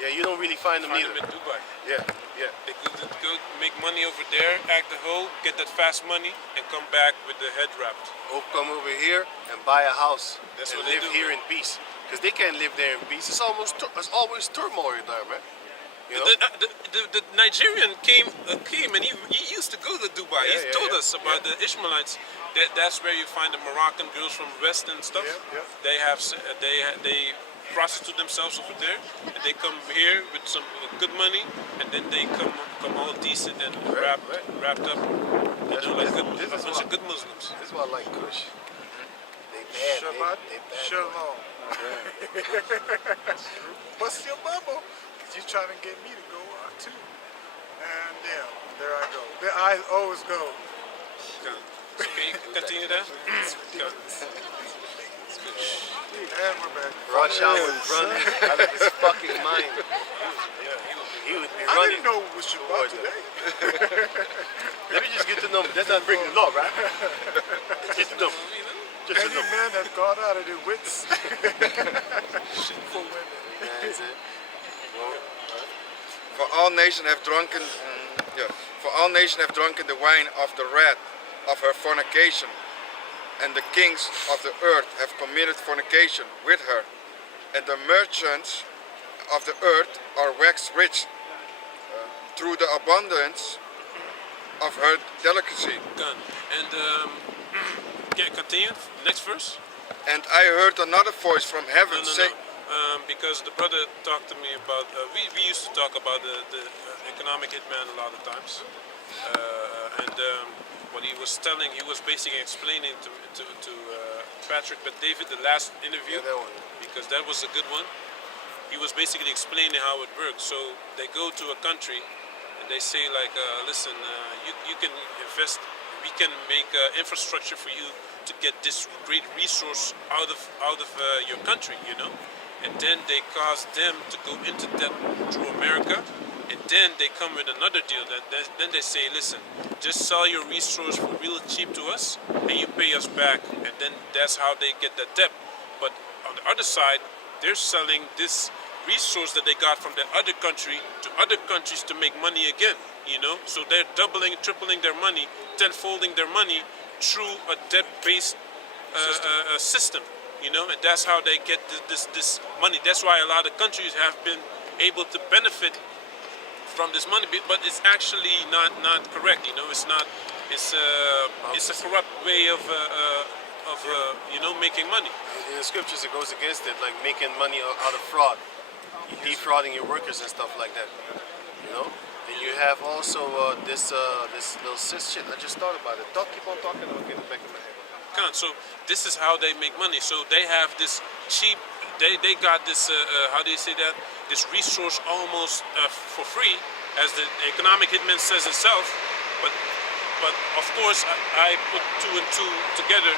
Yeah, you don't really find them Find either. them in Dubai. Yeah, yeah. They go make money over there, act a hoe, get that fast money, and come back with the head wrapped. Or come over here and buy a house That's and what they live do, here man. in peace. Because they can't live there in peace. It's always turmoil there, man. You know? The Nigerian came and he used to go to Dubai. Yeah, He yeah, told yeah. us about the Ishmaelites. That's where you find the Moroccan girls from West and stuff. Yeah, yeah. They prostitute themselves over there, and they come here with some good money, and then they come all decent and wrapped up. That's You know, like what- a bunch of good Muslims. This is why I like Kush. They bad. Shabbat They bad. Shalom. What's your bubble? Cause you trying to get me to go too. And yeah, there I go. There I always go. So can you continue that? And we're back. Rush Hour would run out of his fucking mind. He would be I running. didn't know it was Shabbat today. Let me just get to know. That's not breaking the law, right? Let's get to know. Just to Many know. men have gone out of their wits for women. That's it. For all nations have drunken, for all nations have drunken the wine of the wrath of her fornication, and the kings of the earth have committed fornication with her, and the merchants of the earth are waxed rich through the abundance of her delicacy. Done. And can you continue? Next verse. And I heard another voice from heaven say, Because the brother talked to me about, we used to talk about the economic hitman a lot of times. What he was telling, he was basically explaining to Patrick but David the last interview, Yeah, that one. because that was a good one. He was basically explaining how it works. So they go to a country and they say like, listen, you can invest, we can make infrastructure for you to get this great resource out of your country, you know. And then they cause them to go into debt through America, and then they come with another deal. Then they say, listen, just sell your resource for real cheap to us, and you pay us back. And then that's how they get that debt. But on the other side, they're selling this resource that they got from the other country to other countries to make money again, you know. So they're doubling, tripling their money, tenfolding their money through a debt-based system. you know, and that's how they get this money. That's why a lot of countries have been able to benefit from this money, but it's actually not correct. You know, it's not. It's a corrupt way of you know, making money. In the scriptures, it goes against it, like making money out of fraud, defrauding your workers and stuff like that. You know. And you have also this little cis shit. I just thought about it. Keep on talking. I'll get it back in my head. So this is how they make money. So they have this cheap. They got this. How do you say that? This resource almost for free, as the economic hitman says itself. But of course, I put two and two together,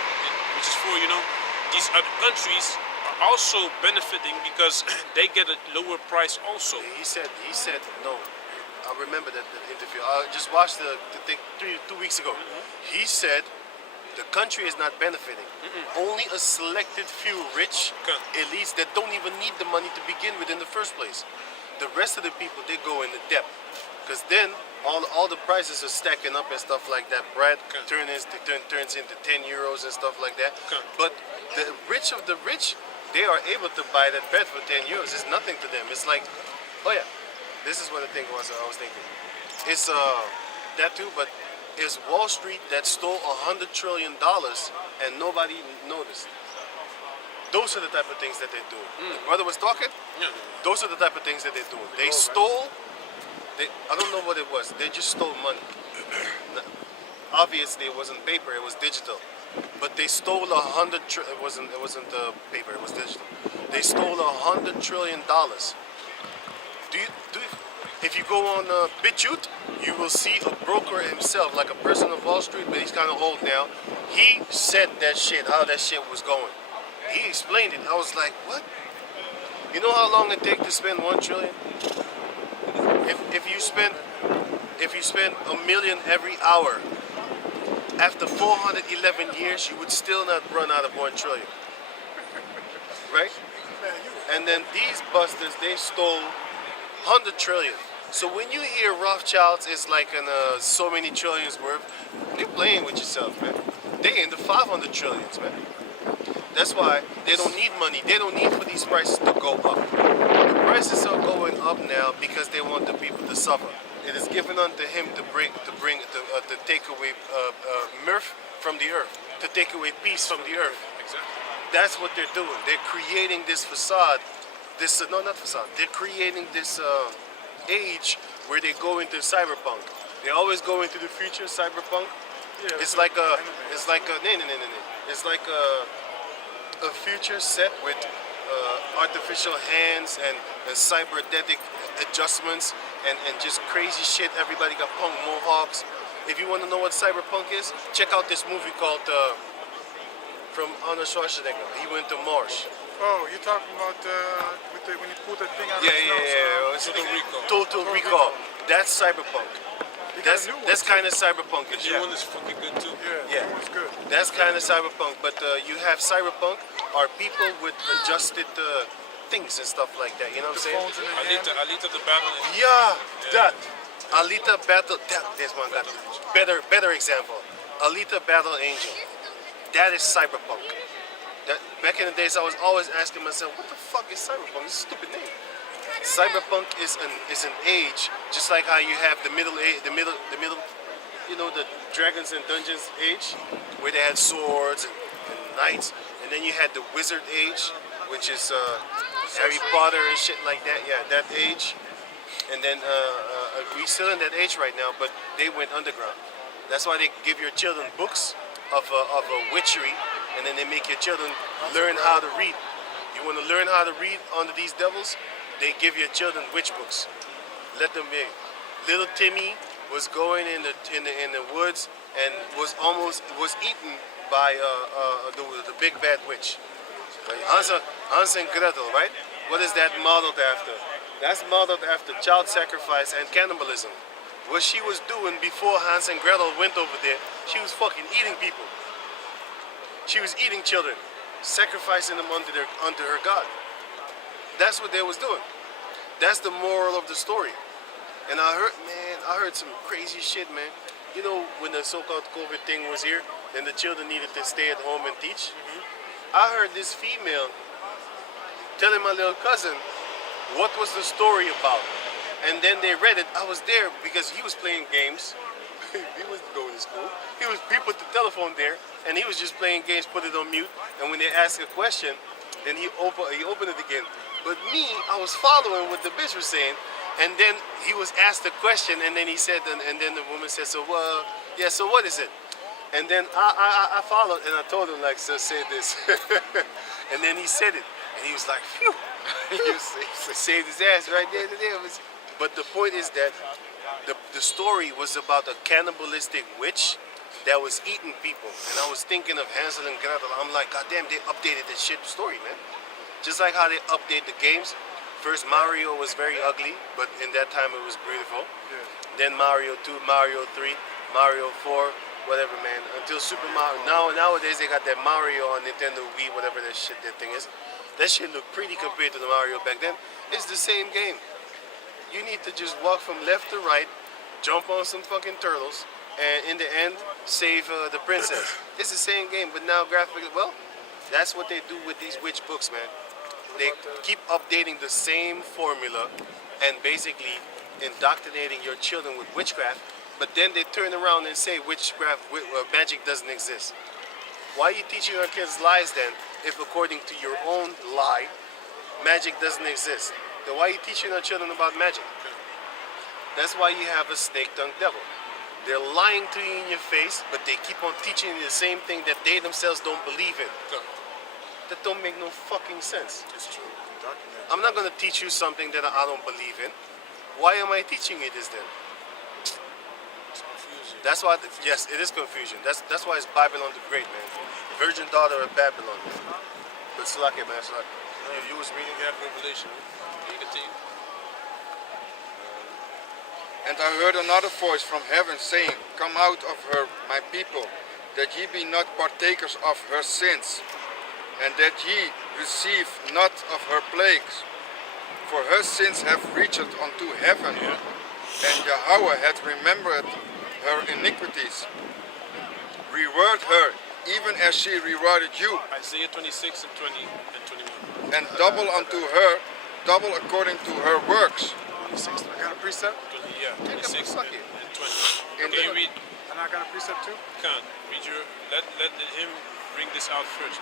which is for, you know, these other countries are also benefiting because they get a lower price also. He said no. I remember that interview. I just watched the thing 2 weeks ago. He said the country is not benefiting. Only a selected few rich elites that don't even need the money to begin with in the first place. The rest of the people, they go into debt. Because then all the prices are stacking up and stuff like that. Bread turns into 10 euros and stuff like that. But the rich of the rich, they are able to buy that bread for 10 euros. It's nothing to them. It's like, oh yeah. This is what the thing was. I was thinking. It's that too, but it's Wall Street that stole $100 trillion and nobody noticed. Those are the type of things that they're doing. Brother was talking. Yeah. Those are the type of things that they're doing. They stole. I don't know what it was. They just stole money. Obviously, it wasn't paper. It was digital. But they stole it wasn't paper. It was digital. They stole $100 trillion. If you go on BitChute, you will see a broker himself, like a person of Wall Street, but he's kind of old now. He said that shit, how that shit was going. He explained it. I was like, what? You know how long it takes to spend 1 trillion? If you spend $1 million every hour, after 411 years, you would still not run out of 1 trillion. Right? And then these busters, they stole 100 trillion. So when you hear Rothschilds is like so many trillions worth, you're playing with yourself, man. They in the 500 trillions, man. That's why they don't need money. They don't need for these prices to go up. The prices are going up now because they want the people to suffer. It is given unto him to take away mirth from the earth, to take away peace from the earth. Exactly. That's what they're doing. They're creating this facade. Not facade. They're creating this age where they go into cyberpunk. They always go into the future, cyberpunk. Yeah, It's like a future set with artificial hands and cybernetic adjustments and just crazy shit. Everybody got punk mohawks. If you want to know what cyberpunk is, check out this movie called from Arnold Schwarzenegger. He went to Mars. Oh, you're talking about when you pulled that thing out of Yeah. his nose? Total Recall. Total Recall. That's cyberpunk. They got a new one, That's too. kind of cyberpunk. The new one is fucking good too. Yeah, that one's good. That's kind of cyberpunk. But you have cyberpunk are people with adjusted things and stuff like that. You know what I'm The saying? phones in their hand. Alita the Battle. Yeah, that. Alita Battle. This one got better example. Alita Battle Angel. That is cyberpunk. That back in the days, I was always asking myself, what the fuck is cyberpunk? It's a stupid name. Cyberpunk is an age, just like how you have the middle age, the middle, you know, the Dragons and Dungeons age, where they had swords and knights, and then you had the Wizard age, which is Harry Potter and shit like that. Yeah, that age. And then we still in that age right now, but they went underground. That's why they give your children books of a witchery, and then they make your children learn how to read. You want to learn how to read under these devils? They give your children witch books. Let them be. Little Timmy was going in the woods and was eaten by the big bad witch. Hans and Gretel, right? What is that modeled after? That's modeled after child sacrifice and cannibalism. What she was doing before Hans and Gretel went over there, she was fucking eating people. She was eating children, sacrificing them unto her God. That's what they was doing. That's the moral of the story. And I heard some crazy shit, man. You know, when the so-called COVID thing was here, then the children needed to stay at home and teach. I heard this female telling my little cousin what was the story about. And then they read it. I was there because he was playing games. He was going to school. He put the telephone there and he was just playing games, put it on mute. And when they asked a question, then he opened it again. But me, I was following what the bitch was saying. And then he was asked a question and then he said, and then the woman said, so yeah, so what is it? And then I followed and I told him, like, so say this. And then he said it. And he was like, phew. He saved his ass right there. But the point is that the story was about a cannibalistic witch that was eating people. And I was thinking of Hansel and Gretel. I'm like, God damn, they updated this shit story, man. Just like how they update the games. First Mario was very ugly, but in that time it was beautiful. Yeah. Then Mario 2, Mario 3, Mario 4, whatever, man. Until Super Mario. Nowadays they got that Mario on Nintendo Wii, whatever that shit that thing is. That shit looked pretty compared to the Mario back then. It's the same game. You need to just walk from left to right, jump on some fucking turtles, and in the end, save the princess. It's the same game, but now graphically, well, that's what they do with these witch books, man. They keep updating the same formula and basically indoctrinating your children with witchcraft, but then they turn around and say witchcraft, magic doesn't exist. Why are you teaching our kids lies then, if according to your own lie, magic doesn't exist? Then why are you teaching our children about magic? That's why you have a snake-tongued devil. They're lying to you in your face, but they keep on teaching you the same thing that they themselves don't believe in. That don't make no fucking sense. It's true. I'm not gonna teach you something that I don't believe in. Why am I teaching you this then? It's confusing. That's why, yes, it is confusion. That's why it's Babylon the Great, man. Virgin daughter of Babylon, man. But Slakia, man, Slakia. You was reading that Revelation. You continue. And I heard another voice from heaven saying, Come out of her, my people, that ye be not partakers of her sins, and that ye receive not of her plagues. For her sins have reached unto heaven, and Yahweh hath remembered her iniquities. Reward her, even as she rewarded you, Isaiah 26 and 20 and 21. and double unto her, double according to her works. 26, I got a precept, 20, yeah, 26 fuck and, it. and 20. In Okay, the- read. and I got a precept too. Khan, read your. Let him bring this out first.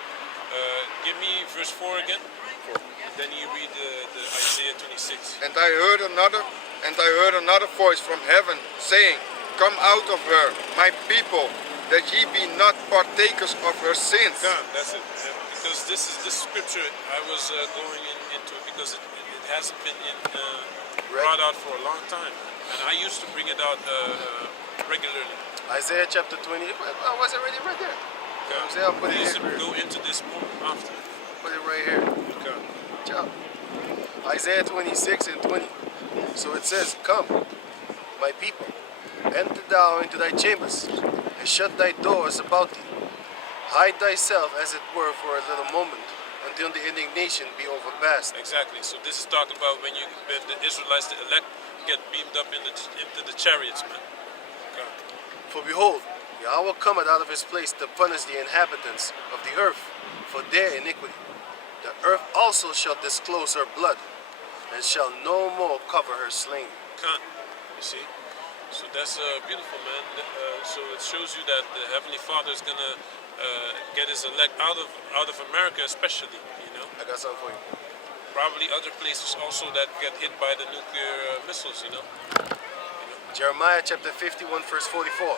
Give me verse 4 again. And then you read the Isaiah 26. And I heard another voice from heaven saying, Come out of her, my people, that ye be not partakers of her sins. Khan, that's it. Because this scripture I was going into it because it hasn't been brought out for a long time, and I used to bring it out regularly. Isaiah chapter 20. I was already right there. Khan, I'll put it we used here. to go into this more often. Put it right here. Khan. Ciao. Isaiah 26 and 20. So it says, Come, my people, enter thou into thy chambers, and shut thy doors about thee. Hide thyself, as it were, for a little moment, until the indignation be overpast. Exactly. So this is talking about when the Israelites, the elect, get beamed up into the chariots, man. Khan. For behold, Yahweh cometh out of his place to punish the inhabitants of the earth for their iniquity. The earth also shall disclose her blood, and shall no more cover her slain. Khan. You see? So that's beautiful, man. So it shows you that the Heavenly Father is gonna get his elect out of America, especially. You know, I got something for you. probably other places also that get hit by the nuclear missiles. You know. Jeremiah chapter 51, verse 44.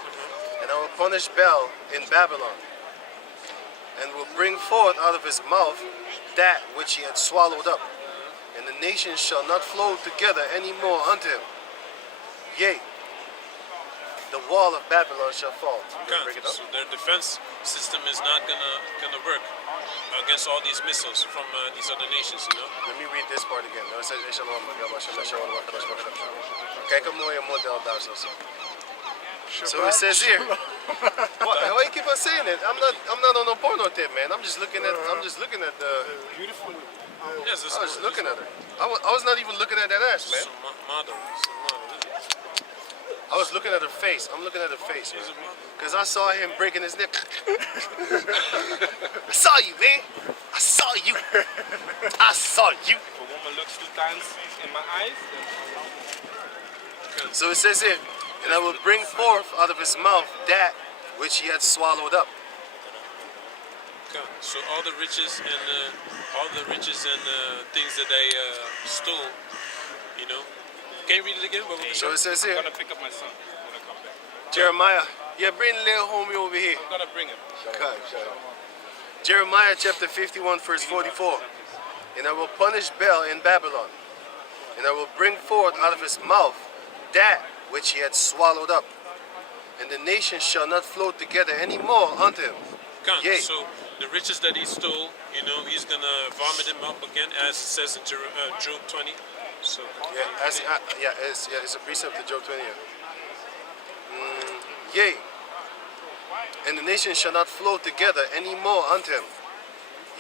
And I will punish Bel in Babylon, and will bring forth out of his mouth that which he had swallowed up. And the nations shall not flow together any more unto him. Yea, the wall of Babylon shall fall. You gonna break it up? So their defense system is not gonna work against all these missiles from these other nations. You know. Let me read this part again. Kijk hem mooi model daar zo. So it says here. Why you keep on saying it? I'm not on a porno tip, man. I'm just looking at the. Beautiful. Yes, it's I was just looking at her. I was not even looking at that ass, man. Some model. I was looking at her face. I'm looking at her face, because I saw him breaking his neck. I saw you, man. I saw you. I saw you. If a woman looks 2 times in my eyes, then So it says here, and I will bring forth out of his mouth that which he had swallowed up. Okay. So all the riches and things that they stole, you know. Can you read it again? What was it? So it says I'm here, gonna pick up my son when I come back. Jeremiah. Yeah, bring little homie over here. I'm gonna bring him. Okay. Jeremiah chapter 51, verse 44. And I will punish Bel in Babylon, and I will bring forth out of his mouth that which he had swallowed up, and the nations shall not flow together any more unto him. Can't. Yea. So the riches that he stole, you know, he's gonna vomit them up again, as it says in Job 20. So Yeah, it's a precept of Job 20. Yea, and the nations shall not flow together any more unto him.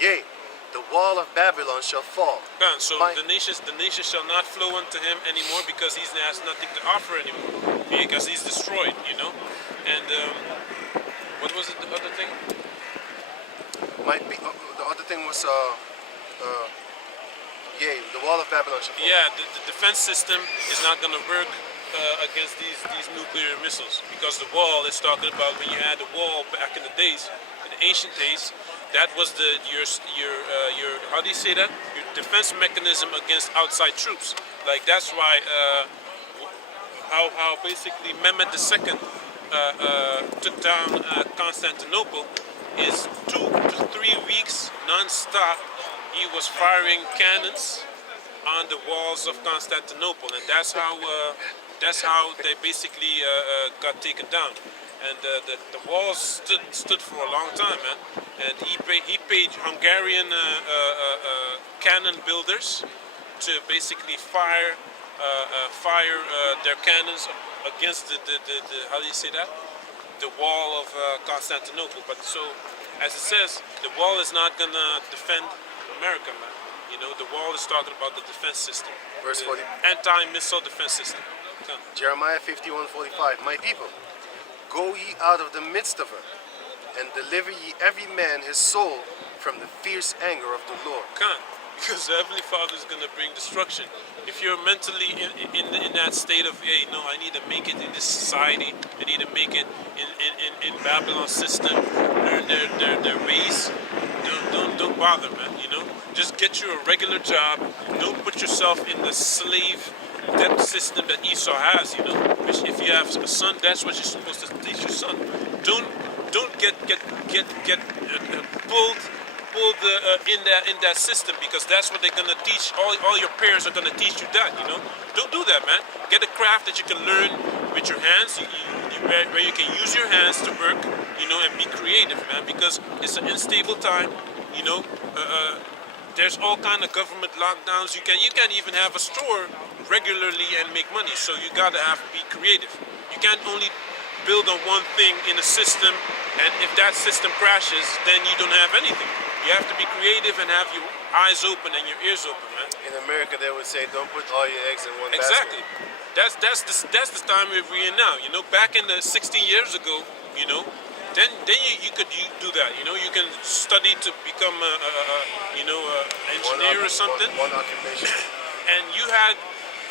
Yea, the wall of Babylon shall fall. Can't. So My- the nations shall not flow unto him anymore, because he has nothing to offer anymore, because he's destroyed, you know. And what was it? The other thing? The other thing was yea, the wall of Babylon shall fall. Yeah, the defense system is not going to work against these nuclear missiles, because the wall is talking about when you had the wall back in the days, in the ancient days. That was your how do you say that? Your defense mechanism against outside troops. Like that's why how basically Mehmed II took down Constantinople is 2 to 3 weeks non-stop. He was firing cannons on the walls of Constantinople, and that's how they basically got taken down. And the walls stood for a long time, man. And he paid Hungarian cannon builders to basically fire their cannons against the how do you say that? The wall of Constantinople. But so, as it says, the wall is not gonna defend America, man. You know, the wall is talking about the defense system, Verse the 40. anti-missile defense system. Okay. Jeremiah 51:45. My people, go ye out of the midst of her, and deliver ye every man his soul from the fierce anger of the Lord. Can't, because the Heavenly Father is going to bring destruction. If you're mentally in that state of, hey, no, I need to make it in this society, I need to make it in Babylon system, learn their ways, don't bother, man, you know? Just get you a regular job, don't put yourself in the slave debt system that Esau has, you know? Which if you have a son, that's what you're supposed to teach your son. Don't get pulled in that system, because that's what they're gonna teach. All your parents are gonna teach you that, you know. Don't do that, man. Get a craft that you can learn with your hands, where you can use your hands to work, you know, and be creative, man. Because it's an unstable time, you know. There's all kind of government lockdowns. You can't even have a store regularly and make money. So you gotta be creative. You can't only build on one thing in a system, and if that system crashes, then you don't have anything. You have to be creative and have your eyes open and your ears open, man. In America, they would say, don't put all your eggs in one Exactly. basket. That's the time we're in now. You know, back in the 16 years ago, you know, then you could do that. You know, you can study to become a engineer or something, One occupation. and you had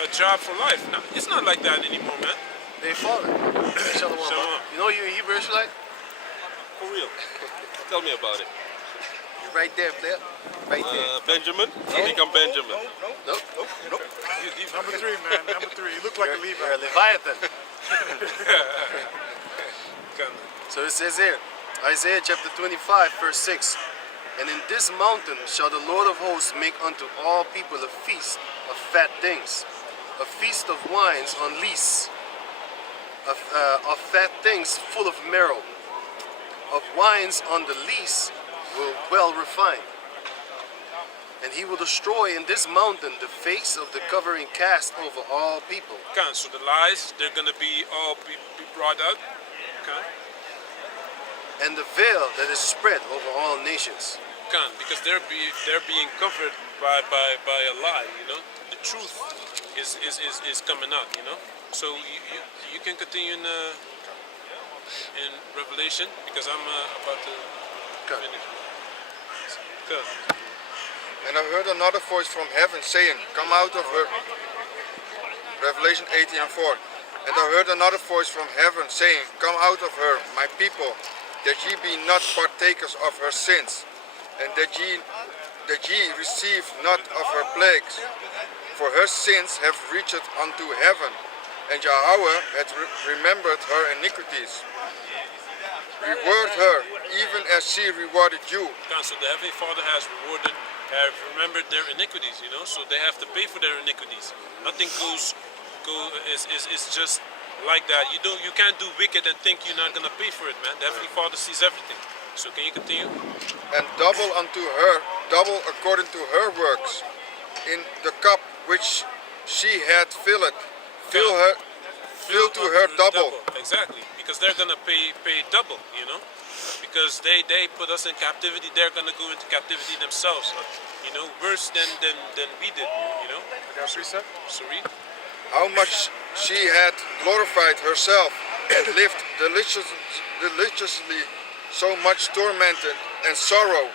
a job for life. Now it's not like that anymore, man. They fallen. Shalom. Shalom. You know you're a Hebrew Israelite? For real. Tell me about it. You're right there, player. Right there. Benjamin? I think I'm Benjamin. Nope. Number 3, man. Number 3. You look like a You're a Levite. Leviathan. Kind So it says here, Isaiah chapter 25, verse 6. And in this mountain shall the Lord of hosts make unto all people a feast of fat things, a feast of wines on lees, of fat things full of marrow, of wines on the lees well refined. And he will destroy in this mountain the face of the covering cast over all people. Okay, so the lies, they're gonna be all be brought out. Okay. And the veil that is spread over all nations. Because they're being covered by a lie, you know. The truth is coming out, you know. So you can continue in Revelation because I'm about to finish. Good. And I heard another voice from heaven saying, come out of her. Revelation 18:4. And I heard another voice from heaven saying, come out of her, my people, that ye be not partakers of her sins, and that ye receive not of her plagues. For her sins have reached unto heaven, and Yahweh hath remembered her iniquities. Reward her, even as she rewarded you. So the Heavenly Father have remembered their iniquities, you know, so they have to pay for their iniquities. Nothing is just like that. You can't do wicked and think you're not gonna pay for it, man. The Heavenly Father sees everything. So can you continue? And double unto her, double according to her works, in the cup which she had filled. Fill to her double. Exactly, because they're gonna pay double, you know, because they put us in captivity. They're gonna go into captivity themselves, you know, worse than we did, you know. So read. How much she had glorified herself and lived deliciously, so much tormented and sorrow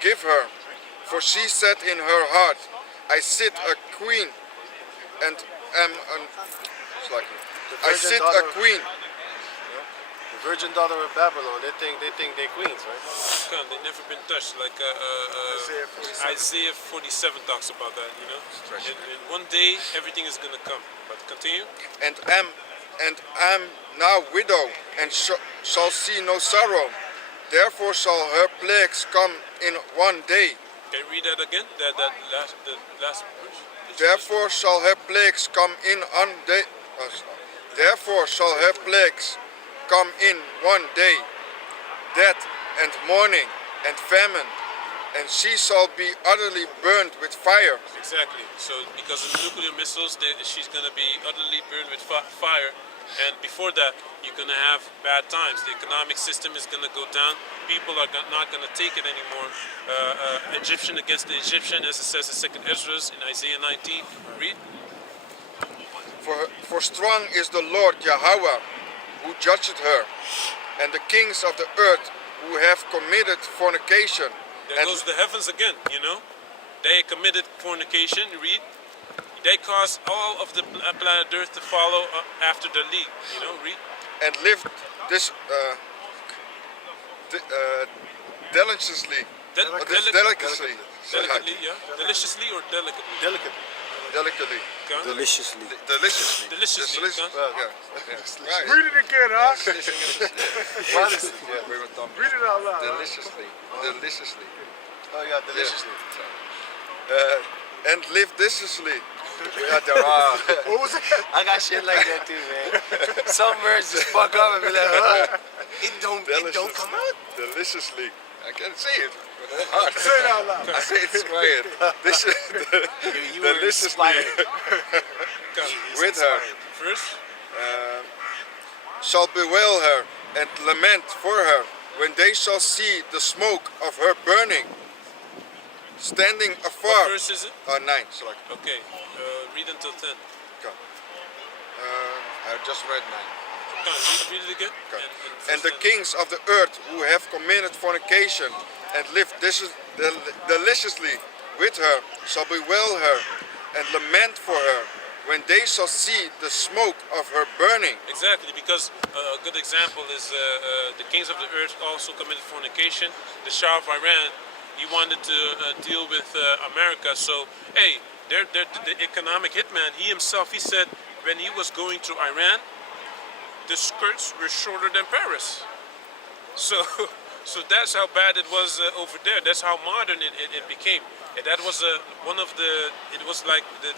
give her. For she said in her heart, I sit a queen and am an... I sit a queen. The virgin daughter of Babylon, they think they're queens, right? God, they never been touched. Like Isaiah 47 talks about that, you know. In one day, everything is gonna come. But continue. And am now widow, and shall see no sorrow. Therefore shall her plagues come in one day. Can you read that again? The last verse. Therefore shall her plagues come in one day. Therefore shall her plagues come in one day, death and mourning and famine, and she shall be utterly burned with fire. Exactly. So because of the nuclear missiles, she's going to be utterly burned with fire. And before that, you're going to have bad times. The economic system is going to go down. People are not going to take it anymore. Egyptian against the Egyptian, as it says in 2nd Ezra in Isaiah 19. Read. For strong is the Lord Yahweh, who judgeth her, and the kings of the earth who have committed fornication. There goes the heavens again, you know. They committed fornication, read. They caused all of the planet Earth to follow after their lead, you know, read. And lived this deliciously. Deliciously. Delicately, yeah. Deliciously or delicately? Delicately. Deliciously. Deliciously. Deliciously. Right. Read it again, huh? Read it out loud. Deliciously. Deliciously. Oh yeah, deliciously. And live deliciously. Yeah, there are. What was that? I got shit like that too, man. Some words just fuck up and be like, huh? It don't come out. Deliciously. I can't say it. Hard. Say it out loud. I say it's quiet. You were Deliciously with her. First, shall bewail her and lament for her when they shall see the smoke of her burning, standing afar. what verse is it? 9, select. Okay, read until 10. Okay. I just read 9. Come on, read it again. Okay. And And the kings of the earth who have committed fornication and lived deliciously with her shall bewail her and lament for her when they shall see the smoke of her burning. Exactly, because a good example is the kings of the earth also committed fornication. The Shah of Iran, he wanted to deal with America. So, hey, the economic hitman, he himself, he said when he was going to Iran, the skirts were shorter than Paris. So that's how bad it was over there. That's how modern it became. And that was one of the. It was like the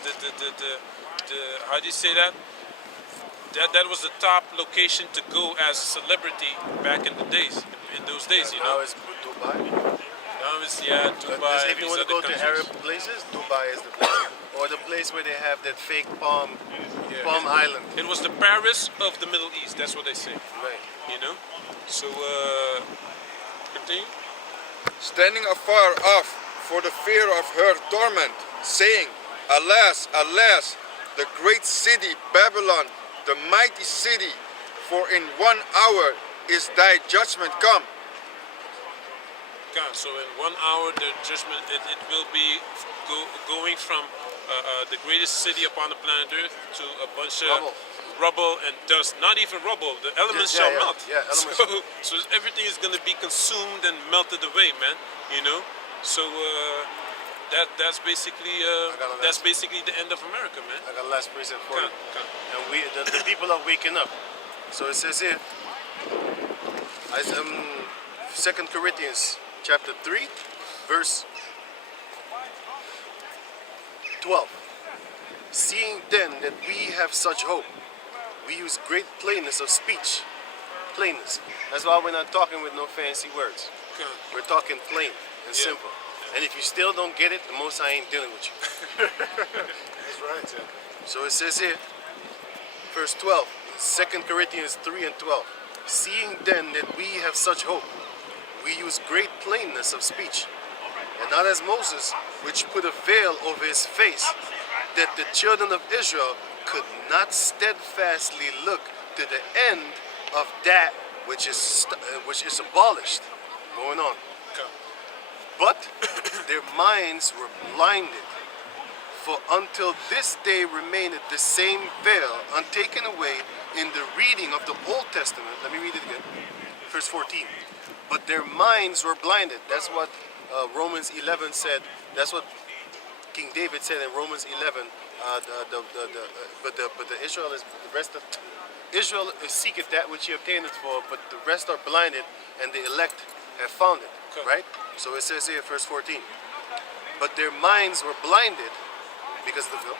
how do you say that? That was the top location to go as a celebrity back in the days. In those days, you know. Now it's Dubai. Now it's Dubai. If you these want to go other to countries. Arab places, Dubai is the place. Or the place where they have that fake Palm Island. It was the Paris of the Middle East. That's what they say. Right. You know. So continue. Standing afar off for the fear of her torment, saying, Alas, alas, the great city Babylon, the mighty city, for in 1 hour is thy judgment come. God, so in 1 hour the judgment it will be going from the greatest city upon the planet Earth to a bunch of rubble and dust. Not even rubble. The elements shall melt. Yeah, elements. So everything is going to be consumed and melted away, man. You know. So that's basically the end of America, man. I got a last present for you. Come. And the people are waking up. So it says here, 2 Corinthians chapter 3, verse 12. Seeing then that we have such hope, we use great plainness of speech. Plainness. That's why we're not talking with no fancy words. Come. We're talking plain and Yeah. simple. And if you still don't get it, the Most High ain't dealing with you. That's right, yeah. So it says here, verse 12, 2 Corinthians 3 and 12. Seeing then that we have such hope, we use great plainness of speech, and not as Moses, which put a veil over his face, that the children of Israel could not steadfastly look to the end of that which is abolished. Going on. Come. But their minds were blinded. For until this day remaineth the same veil untaken away in the reading of the Old Testament. Let me read it again. Verse 14. But their minds were blinded. That's what Romans 11 said. That's what King David said in Romans 11. But the Israel is the rest of Israel is seeketh that which he obtaineth for, but the rest are blinded, and the elect have found it. Okay. Right? So it says here, verse 14. But their minds were blinded because of the veil.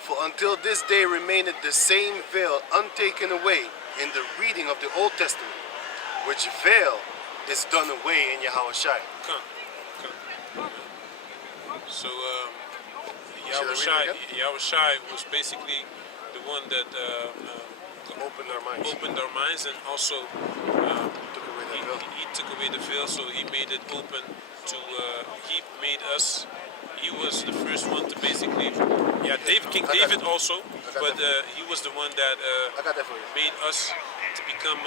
For until this day remaineth the same veil untaken away in the reading of the Old Testament, which veil is done away in Yahweh Shai. Come. So Should I read it Yahweh Shai was basically the one that Open our minds. opened our minds, and also Took away that veil. he took away the veil, so he made it open to he made us. He was the first one to basically, King I got David it. also, got but that. he was the one that I got that for you. made us to become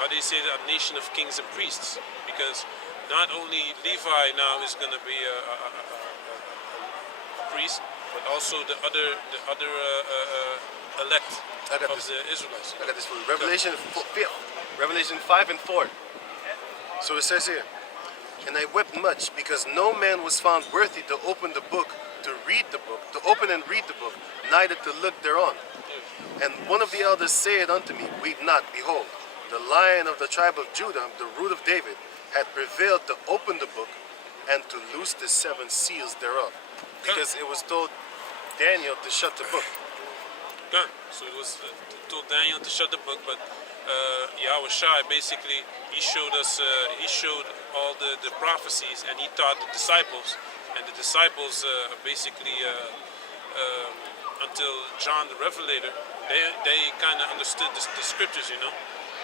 how do you say that, a nation of kings and priests, because not only Levi now is going to be a priest, but also the other elect I got of this. the Israelites. I got this for you. Revelation 5 and 4. So it says here, and I wept much because no man was found worthy to open the book, to read the book, to open and read the book, neither to look thereon. And one of the elders said unto me, Weep not, behold, the Lion of the tribe of Judah, the root of David, had prevailed to open the book and to loose the 7 seals thereof. Because it was told Daniel to shut the book. Done. So it was told Daniel to shut the book, but Yahweh Shai basically he showed all the prophecies, and he taught the disciples, and the disciples basically until John the Revelator, they kind of understood the scriptures, you know.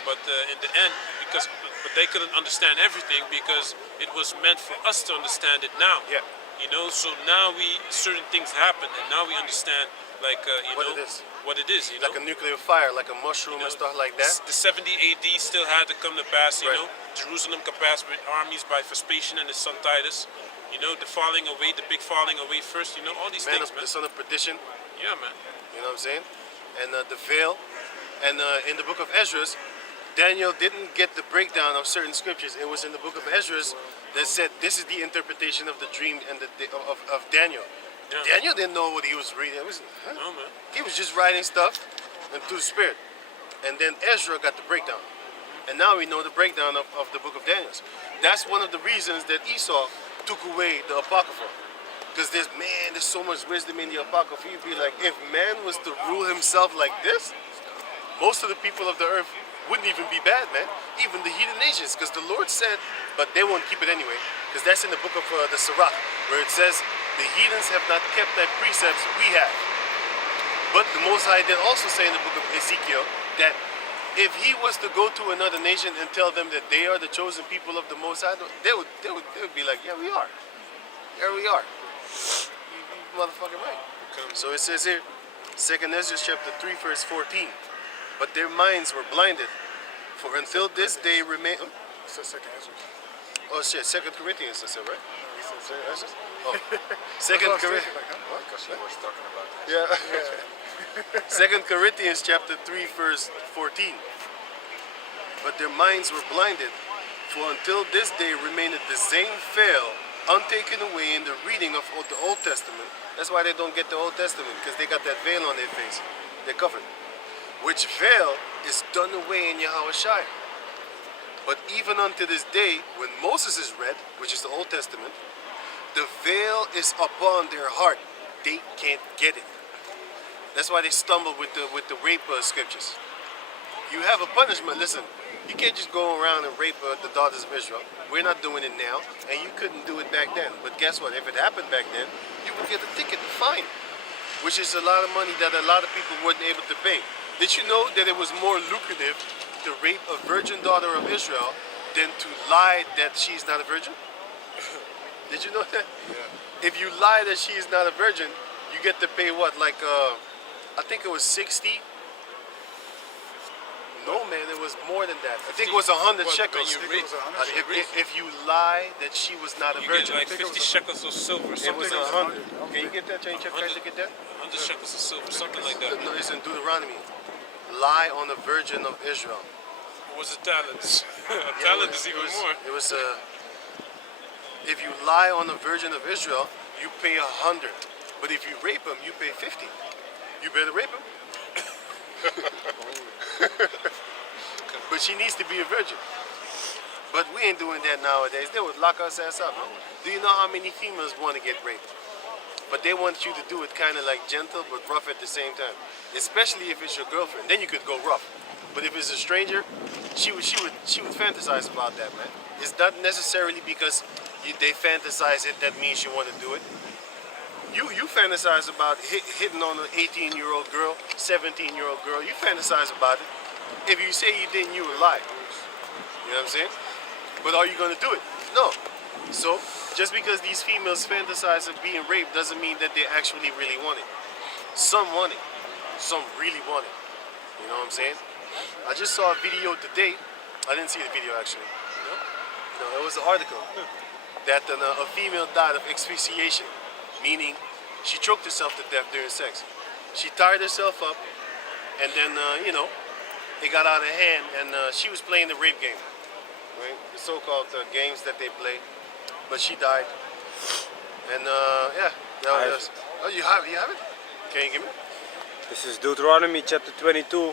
But in the end, but they couldn't understand everything because it was meant for us to understand it now. Yeah. You know, so now certain things happen, and now we understand, like what it is. You know, Like a nuclear fire, like a mushroom and stuff like that. The 70 AD still had to come to pass. You Right. know, Jerusalem could pass with armies by Vespasian and his son Titus. You know, the falling away, the big falling away first. You know, all these things, man. The son of perdition. Yeah, man. You know what I'm saying? And the veil. And in the book of Esdras, Daniel didn't get the breakdown of certain scriptures. It was in the book of Esdras that said this is the interpretation of the dream and of Daniel. Yeah. Daniel didn't know what he was reading. No, man. He was just writing stuff and through the spirit. And then Ezra got the breakdown. And now we know the breakdown of the book of Daniel. That's one of the reasons that Esau took away the Apocrypha. Because there's so much wisdom in the Apocrypha. You'd be like, if man was to rule himself like this, most of the people of the earth wouldn't even be bad, man. Even the heathen nations. Because the Lord said, but they won't keep it anyway. Because that's in the book of the Sirach, where it says, the heathens have not kept thy precepts, we have. But the Most High did also say in the book of Ezekiel that if he was to go to another nation and tell them that they are the chosen people of the Most High, they would be like, yeah, we are. Here we are. motherfucking right. So it says here, 2nd Ezra chapter 3, verse 14. But their minds were blinded, for until this day remain. It's the second answer. Oh shit, 2nd Corinthians, I said, right? He said Second second. Ezra? Oh. 2nd Corinthians. Like, huh? Because he was talking about that. Yeah. 2nd Corinthians chapter 3, verse 14. But their minds were blinded, for until this day remaineth the same veil untaken away in the reading of the Old Testament. That's why they don't get the Old Testament, because they got that veil on their face. They're covered. Which veil is done away in Yahweh Shai. But even unto this day, when Moses is read, which is the Old Testament, the veil is upon their heart. They can't get it. That's why they stumble with the rape scriptures. You have a punishment. Listen, you can't just go around and rape the daughters of Israel. We're not doing it now, and you couldn't do it back then. But guess what? If it happened back then, you would get a ticket and fine, which is a lot of money that a lot of people weren't able to pay. Did you know that it was more lucrative to rape a virgin daughter of Israel than to lie that she's not a virgin? Did you know that? Yeah. If you lie that she is not a virgin, you get to pay what? Like, I think it was 60. No, man, it was more than that. I think it was 100 shekels. When you I think it was 100 If you lie that she was not a You get virgin, like 50 shekels of silver, it something was like that. 100. Can you get that? Can you try to get that? 100 shekels of silver, something like that. No, it's in Deuteronomy. Lie on the virgin of Israel. What was the talents? A talent is even more. It was if you lie on the virgin of Israel, you pay 100. But if you rape him, you pay 50. You better rape him. But she needs to be a virgin. But we ain't doing that nowadays. They would lock us ass up. Do you know how many females want to get raped? But they want you to do it kind of like gentle but rough at the same time. Especially if it's your girlfriend. Then you could go rough. But if it's a stranger, she would fantasize about that, man. It's not necessarily because they fantasize it that means you want to do it. You fantasize about hitting on an 18-year-old girl, 17-year-old girl. You fantasize about it. If you say you didn't, you would lie. You know what I'm saying? But are you going to do it? No. So, just because these females fantasize of being raped doesn't mean that they actually really want it. Some want it. Some really want it. You know what I'm saying? I just saw a video today. I didn't see the video actually. No, it was an article that a female died of asphyxiation, meaning she choked herself to death during sex. She tied herself up, and then, it got out of hand, and she was playing the rape game, right? The so-called games that they play, but she died. And yeah, that was. Oh, you have it? Can you give me? This is Deuteronomy chapter 22,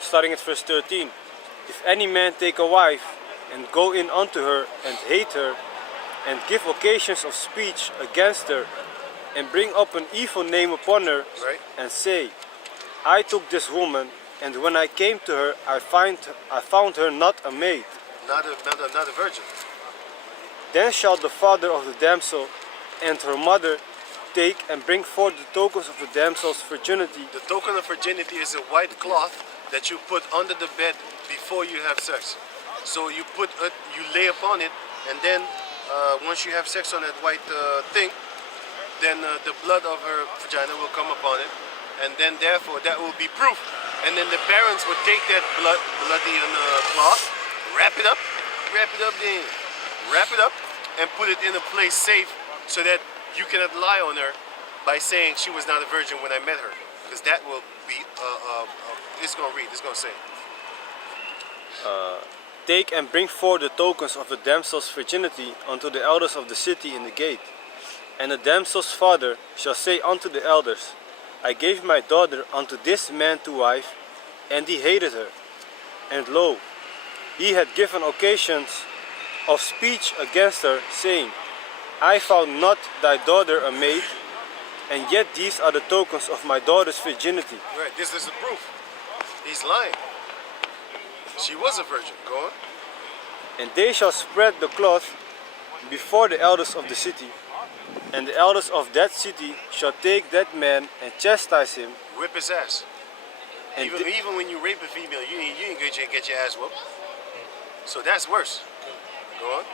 starting at verse 13. If any man take a wife and go in unto her and hate her and give occasions of speech against her and bring up an evil name upon her, Right. and say, I took this woman, and when I came to her, I found her not a maid. Not a virgin. Then shall the father of the damsel and her mother take and bring forth the tokens of the damsel's virginity. The token of virginity is a white cloth that you put under the bed before you have sex. So you lay upon it, and then once you have sex on that white thing, then the blood of her vagina will come upon it, and then therefore that will be proof. And then the parents would take that bloody cloth, wrap it up, and put it in a place safe so that you cannot lie on her by saying she was not a virgin when I met her, because that will be it's gonna say. Take and bring forth the tokens of the damsel's virginity unto the elders of the city in the gate. And the damsel's father shall say unto the elders, I gave my daughter unto this man to wife, and he hated her. And lo, he had given occasions of speech against her, saying, I found not thy daughter a maid, and yet these are the tokens of my daughter's virginity. Right, this is the proof. He's lying. She was a virgin. Go on. And they shall spread the cloth before the elders of the city, and the elders of that city shall take that man and chastise him. Whip his ass. And Even when you rape a female, you ain't get your ass whooped. So that's worse. Go on.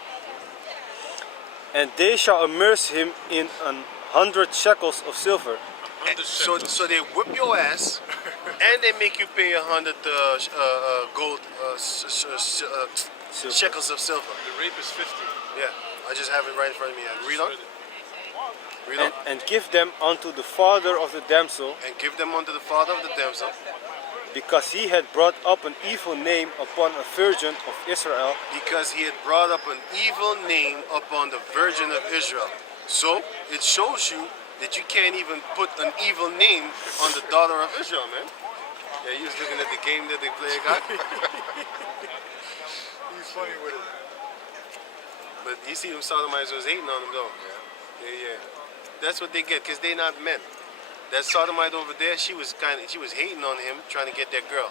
And they shall immerse him in 100 shekels of silver. 100 So, shekels. so they whip your ass, and they make you pay 100 gold shekels of silver. The rape is 50. Yeah, I just have it right in front of me. Read on. Read on. And give them unto the father of the damsel, And give them unto the father of the damsel, because he had brought up an evil name upon a virgin of Israel, because he had brought up an evil name upon the virgin of Israel. So it shows you that you can't even put an evil name on the daughter of Israel, man. Yeah, you was looking at the game that they play, guy. He's funny with it. But you see them sodomites was hating on them though. Yeah. That's what they get, because they not men. That sodomite over there, she was hating on him, trying to get that girl.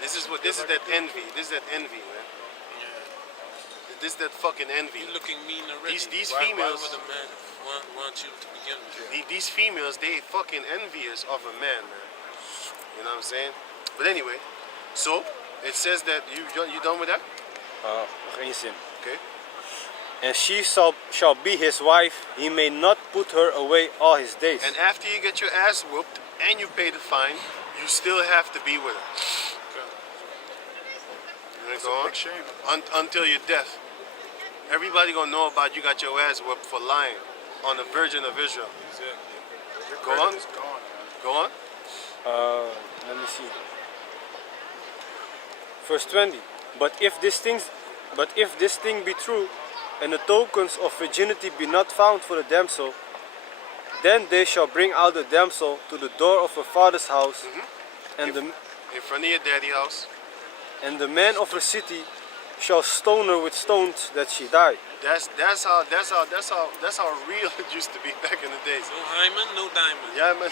This is that envy. This is that envy, man. This is that fucking envy. You're looking mean already. These why females- would a man want you to begin with? These females, they fucking envious of a man, man. You know what I'm saying? But anyway, so it says that you done with that? nog één zin. Okay. And she shall be his wife, he may not put her away all his days. And after you get your ass whooped and you pay the fine, you still have to be with her. You wanna It's go a on? big shame. Until your death. Everybody gonna know about you got your ass whooped for lying on the Virgin of Israel. Exactly. Go on. It's gone. Go on. Let me see. Verse 20. But if this thing be true, and the tokens of virginity be not found for the damsel, then they shall bring out the damsel to the door of her father's house, and In front of your daddy house. the man of her city shall stone her with stones that she die. That's how real it used to be back in the days. No hymen, no diamond. Yeah, man.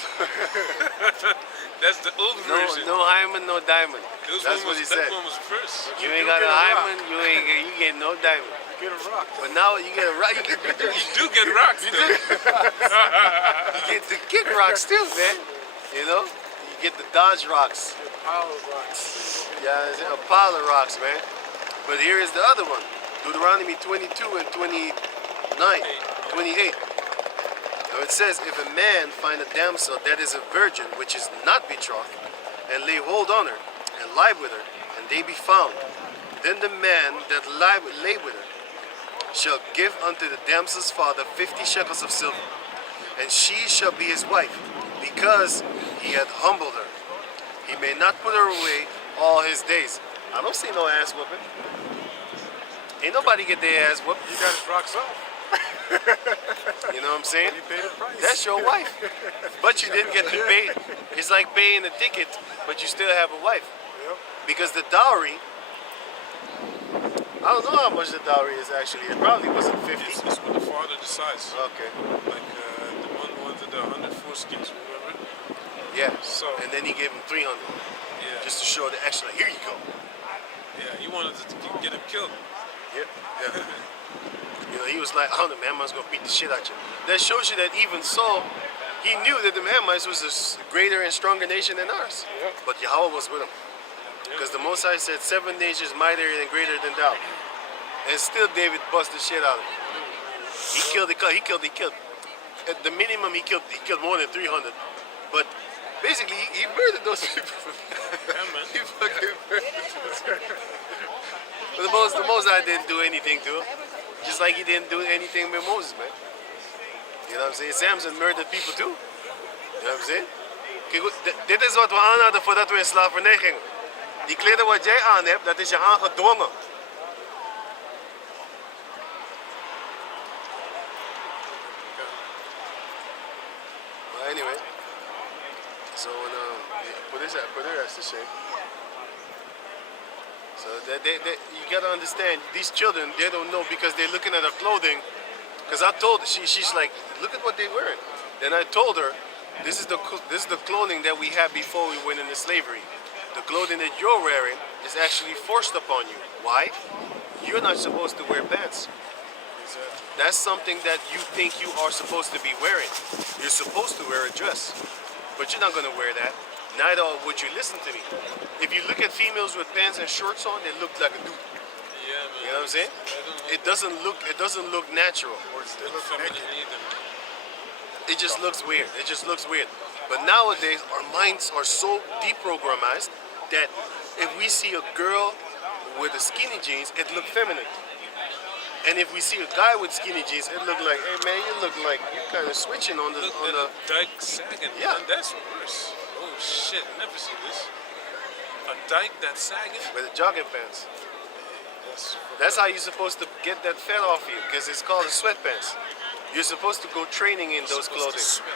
That's the old version. No hymen, no diamond. Those That's one what was, he that said. one was first. You ain't do got get a a hymen, you get no diamond. Get a rock. But now you get a rock. You You do get rocks though. get the kick rocks too, man. You know, you get the Dodge rocks. Pile of rocks. Yeah, it's a pile of rocks, man. But here is the other one, Deuteronomy 22 and 28. Now it says, if a man find a damsel that is a virgin, which is not betrothed, and lay hold on her, and lie with her, and they be found, then the man that lay with her shall give unto the damsel's father 50 shekels of silver, and she shall be his wife, because he had humbled her. He may not put her away all his days. I don't see no ass whooping. Ain't nobody get their ass whooped. You got his rocks off. You know what I'm saying? You paid a price. That's your wife. But you didn't get to pay. It's like paying a ticket, but you still have a wife. Yep. Because the dowry, I don't know how much the dowry is actually. It probably wasn't 50. It's what the father decides. Okay. Like the one wanted the 100 foreskins, remember? Yeah. So And then he gave him 300 yeah, just to show the extra. Here you go. yeah, he wanted to get him killed. Yep. Yeah. You know, he was like, oh, the Hamites gonna beat the shit out you. That shows you that even so, he knew that the Hamites was a greater and stronger nation than ours. Yeah. But Yahweh was with him. Because the Most High said, 7 nations mightier and greater than thou. And still David busted shit out of him. He killed. At the minimum, he killed more than 300. But basically, he murdered those people. Yeah, man. He fucking murdered those people. But the Most High didn't do anything to him. Just like he didn't do anything with Moses, man. You know what I'm saying? Samson murdered people too. You know what I'm saying? Kijk, dit is wat we aan hadden voordat we in slavernij gingen. Die kleren wat jij aan hebt, dat is je aangedwongen. But anyway, so put her as to shame. So you gotta understand, these children, they don't know because they're looking at her clothing. Because I told her, she's like, look at what they're wearing. Then I told her, this is the clothing that we had before we went into slavery. The clothing that you're wearing is actually forced upon you. Why? You're not supposed to wear pants. That's something that you think you are supposed to be wearing. You're supposed to wear a dress, but you're not gonna wear that. Neither would you listen to me. If you look at females with pants and shorts on, they look like a dude. Yeah, man. You You know what I'm saying? It doesn't look natural. They look feminine naked. either. It just looks weird. It just looks weird. But nowadays, our minds are so deprogrammed that if we see a girl with a skinny jeans, it look feminine. And if we see a guy with skinny jeans, it look like, hey man, you look like you're kind of switching on the Look on at the. a dyke sagging. Yeah. Man, that's worse. Oh shit, never see this. A dyke that's sagging? With the jogging pants. That's That's how you're supposed to get that fat off you, because it's called the sweatpants. You're supposed to go training in those supposed to clothing. sweat.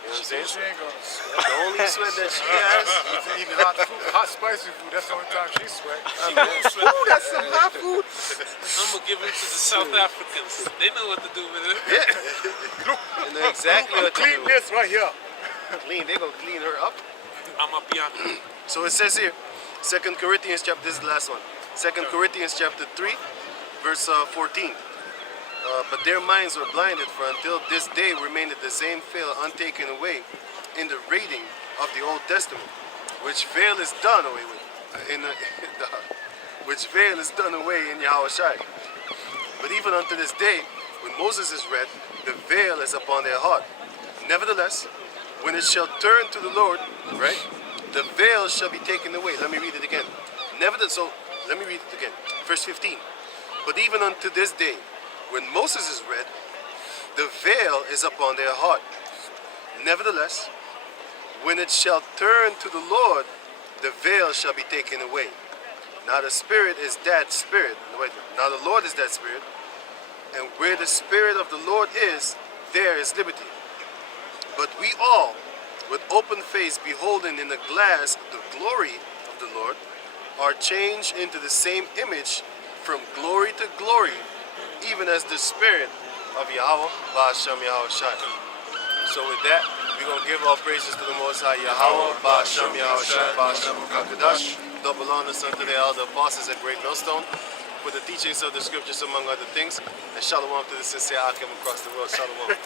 You know what I'm saying? She ain't gonna sweat. The only sweat that she has. She's eating hot food, hot spicy food. That's the only time she sweat. She won't sweat. Ooh, that's some hot food. I'm gonna give it to the South Africans. They know what to do with it. They know exactly what to Clean do. this right here. Clean. They gonna clean her up. I'm a piano. So it says here, 2 Corinthians chapter, this is the last one. 2 Corinthians chapter 3, verse 14. But their minds were blinded, for until this day remained the same veil untaken away in the reading of the Old Testament, which veil is done away with, which veil is done away in Yahushua. But even unto this day, when Moses is read, the veil is upon their heart. Nevertheless, when it shall turn to the Lord, right, the veil shall be taken away. Let me read it again. Nevertheless, so let me read it again. Verse 15. But even unto this day, when Moses is read, the veil is upon their heart. Nevertheless, when it shall turn to the Lord, the veil shall be taken away. Now the Spirit is that Spirit. Wait, now the Lord is that Spirit. And where the Spirit of the Lord is, there is liberty. But we all, with open face, beholding in a glass the glory of the Lord, are changed into the same image from glory to glory, even as the Spirit of Yahweh, Ba'ashem Yahushua. So with that, we're going to give all praises to the Most High Yahweh, Ba'ashem Yahushua, Ba'ashem Kakadash, double honors unto the elder apostles at Great Millstone, for the teachings of the scriptures among other things, and shalom to the sincere Akim across the world. Shalom.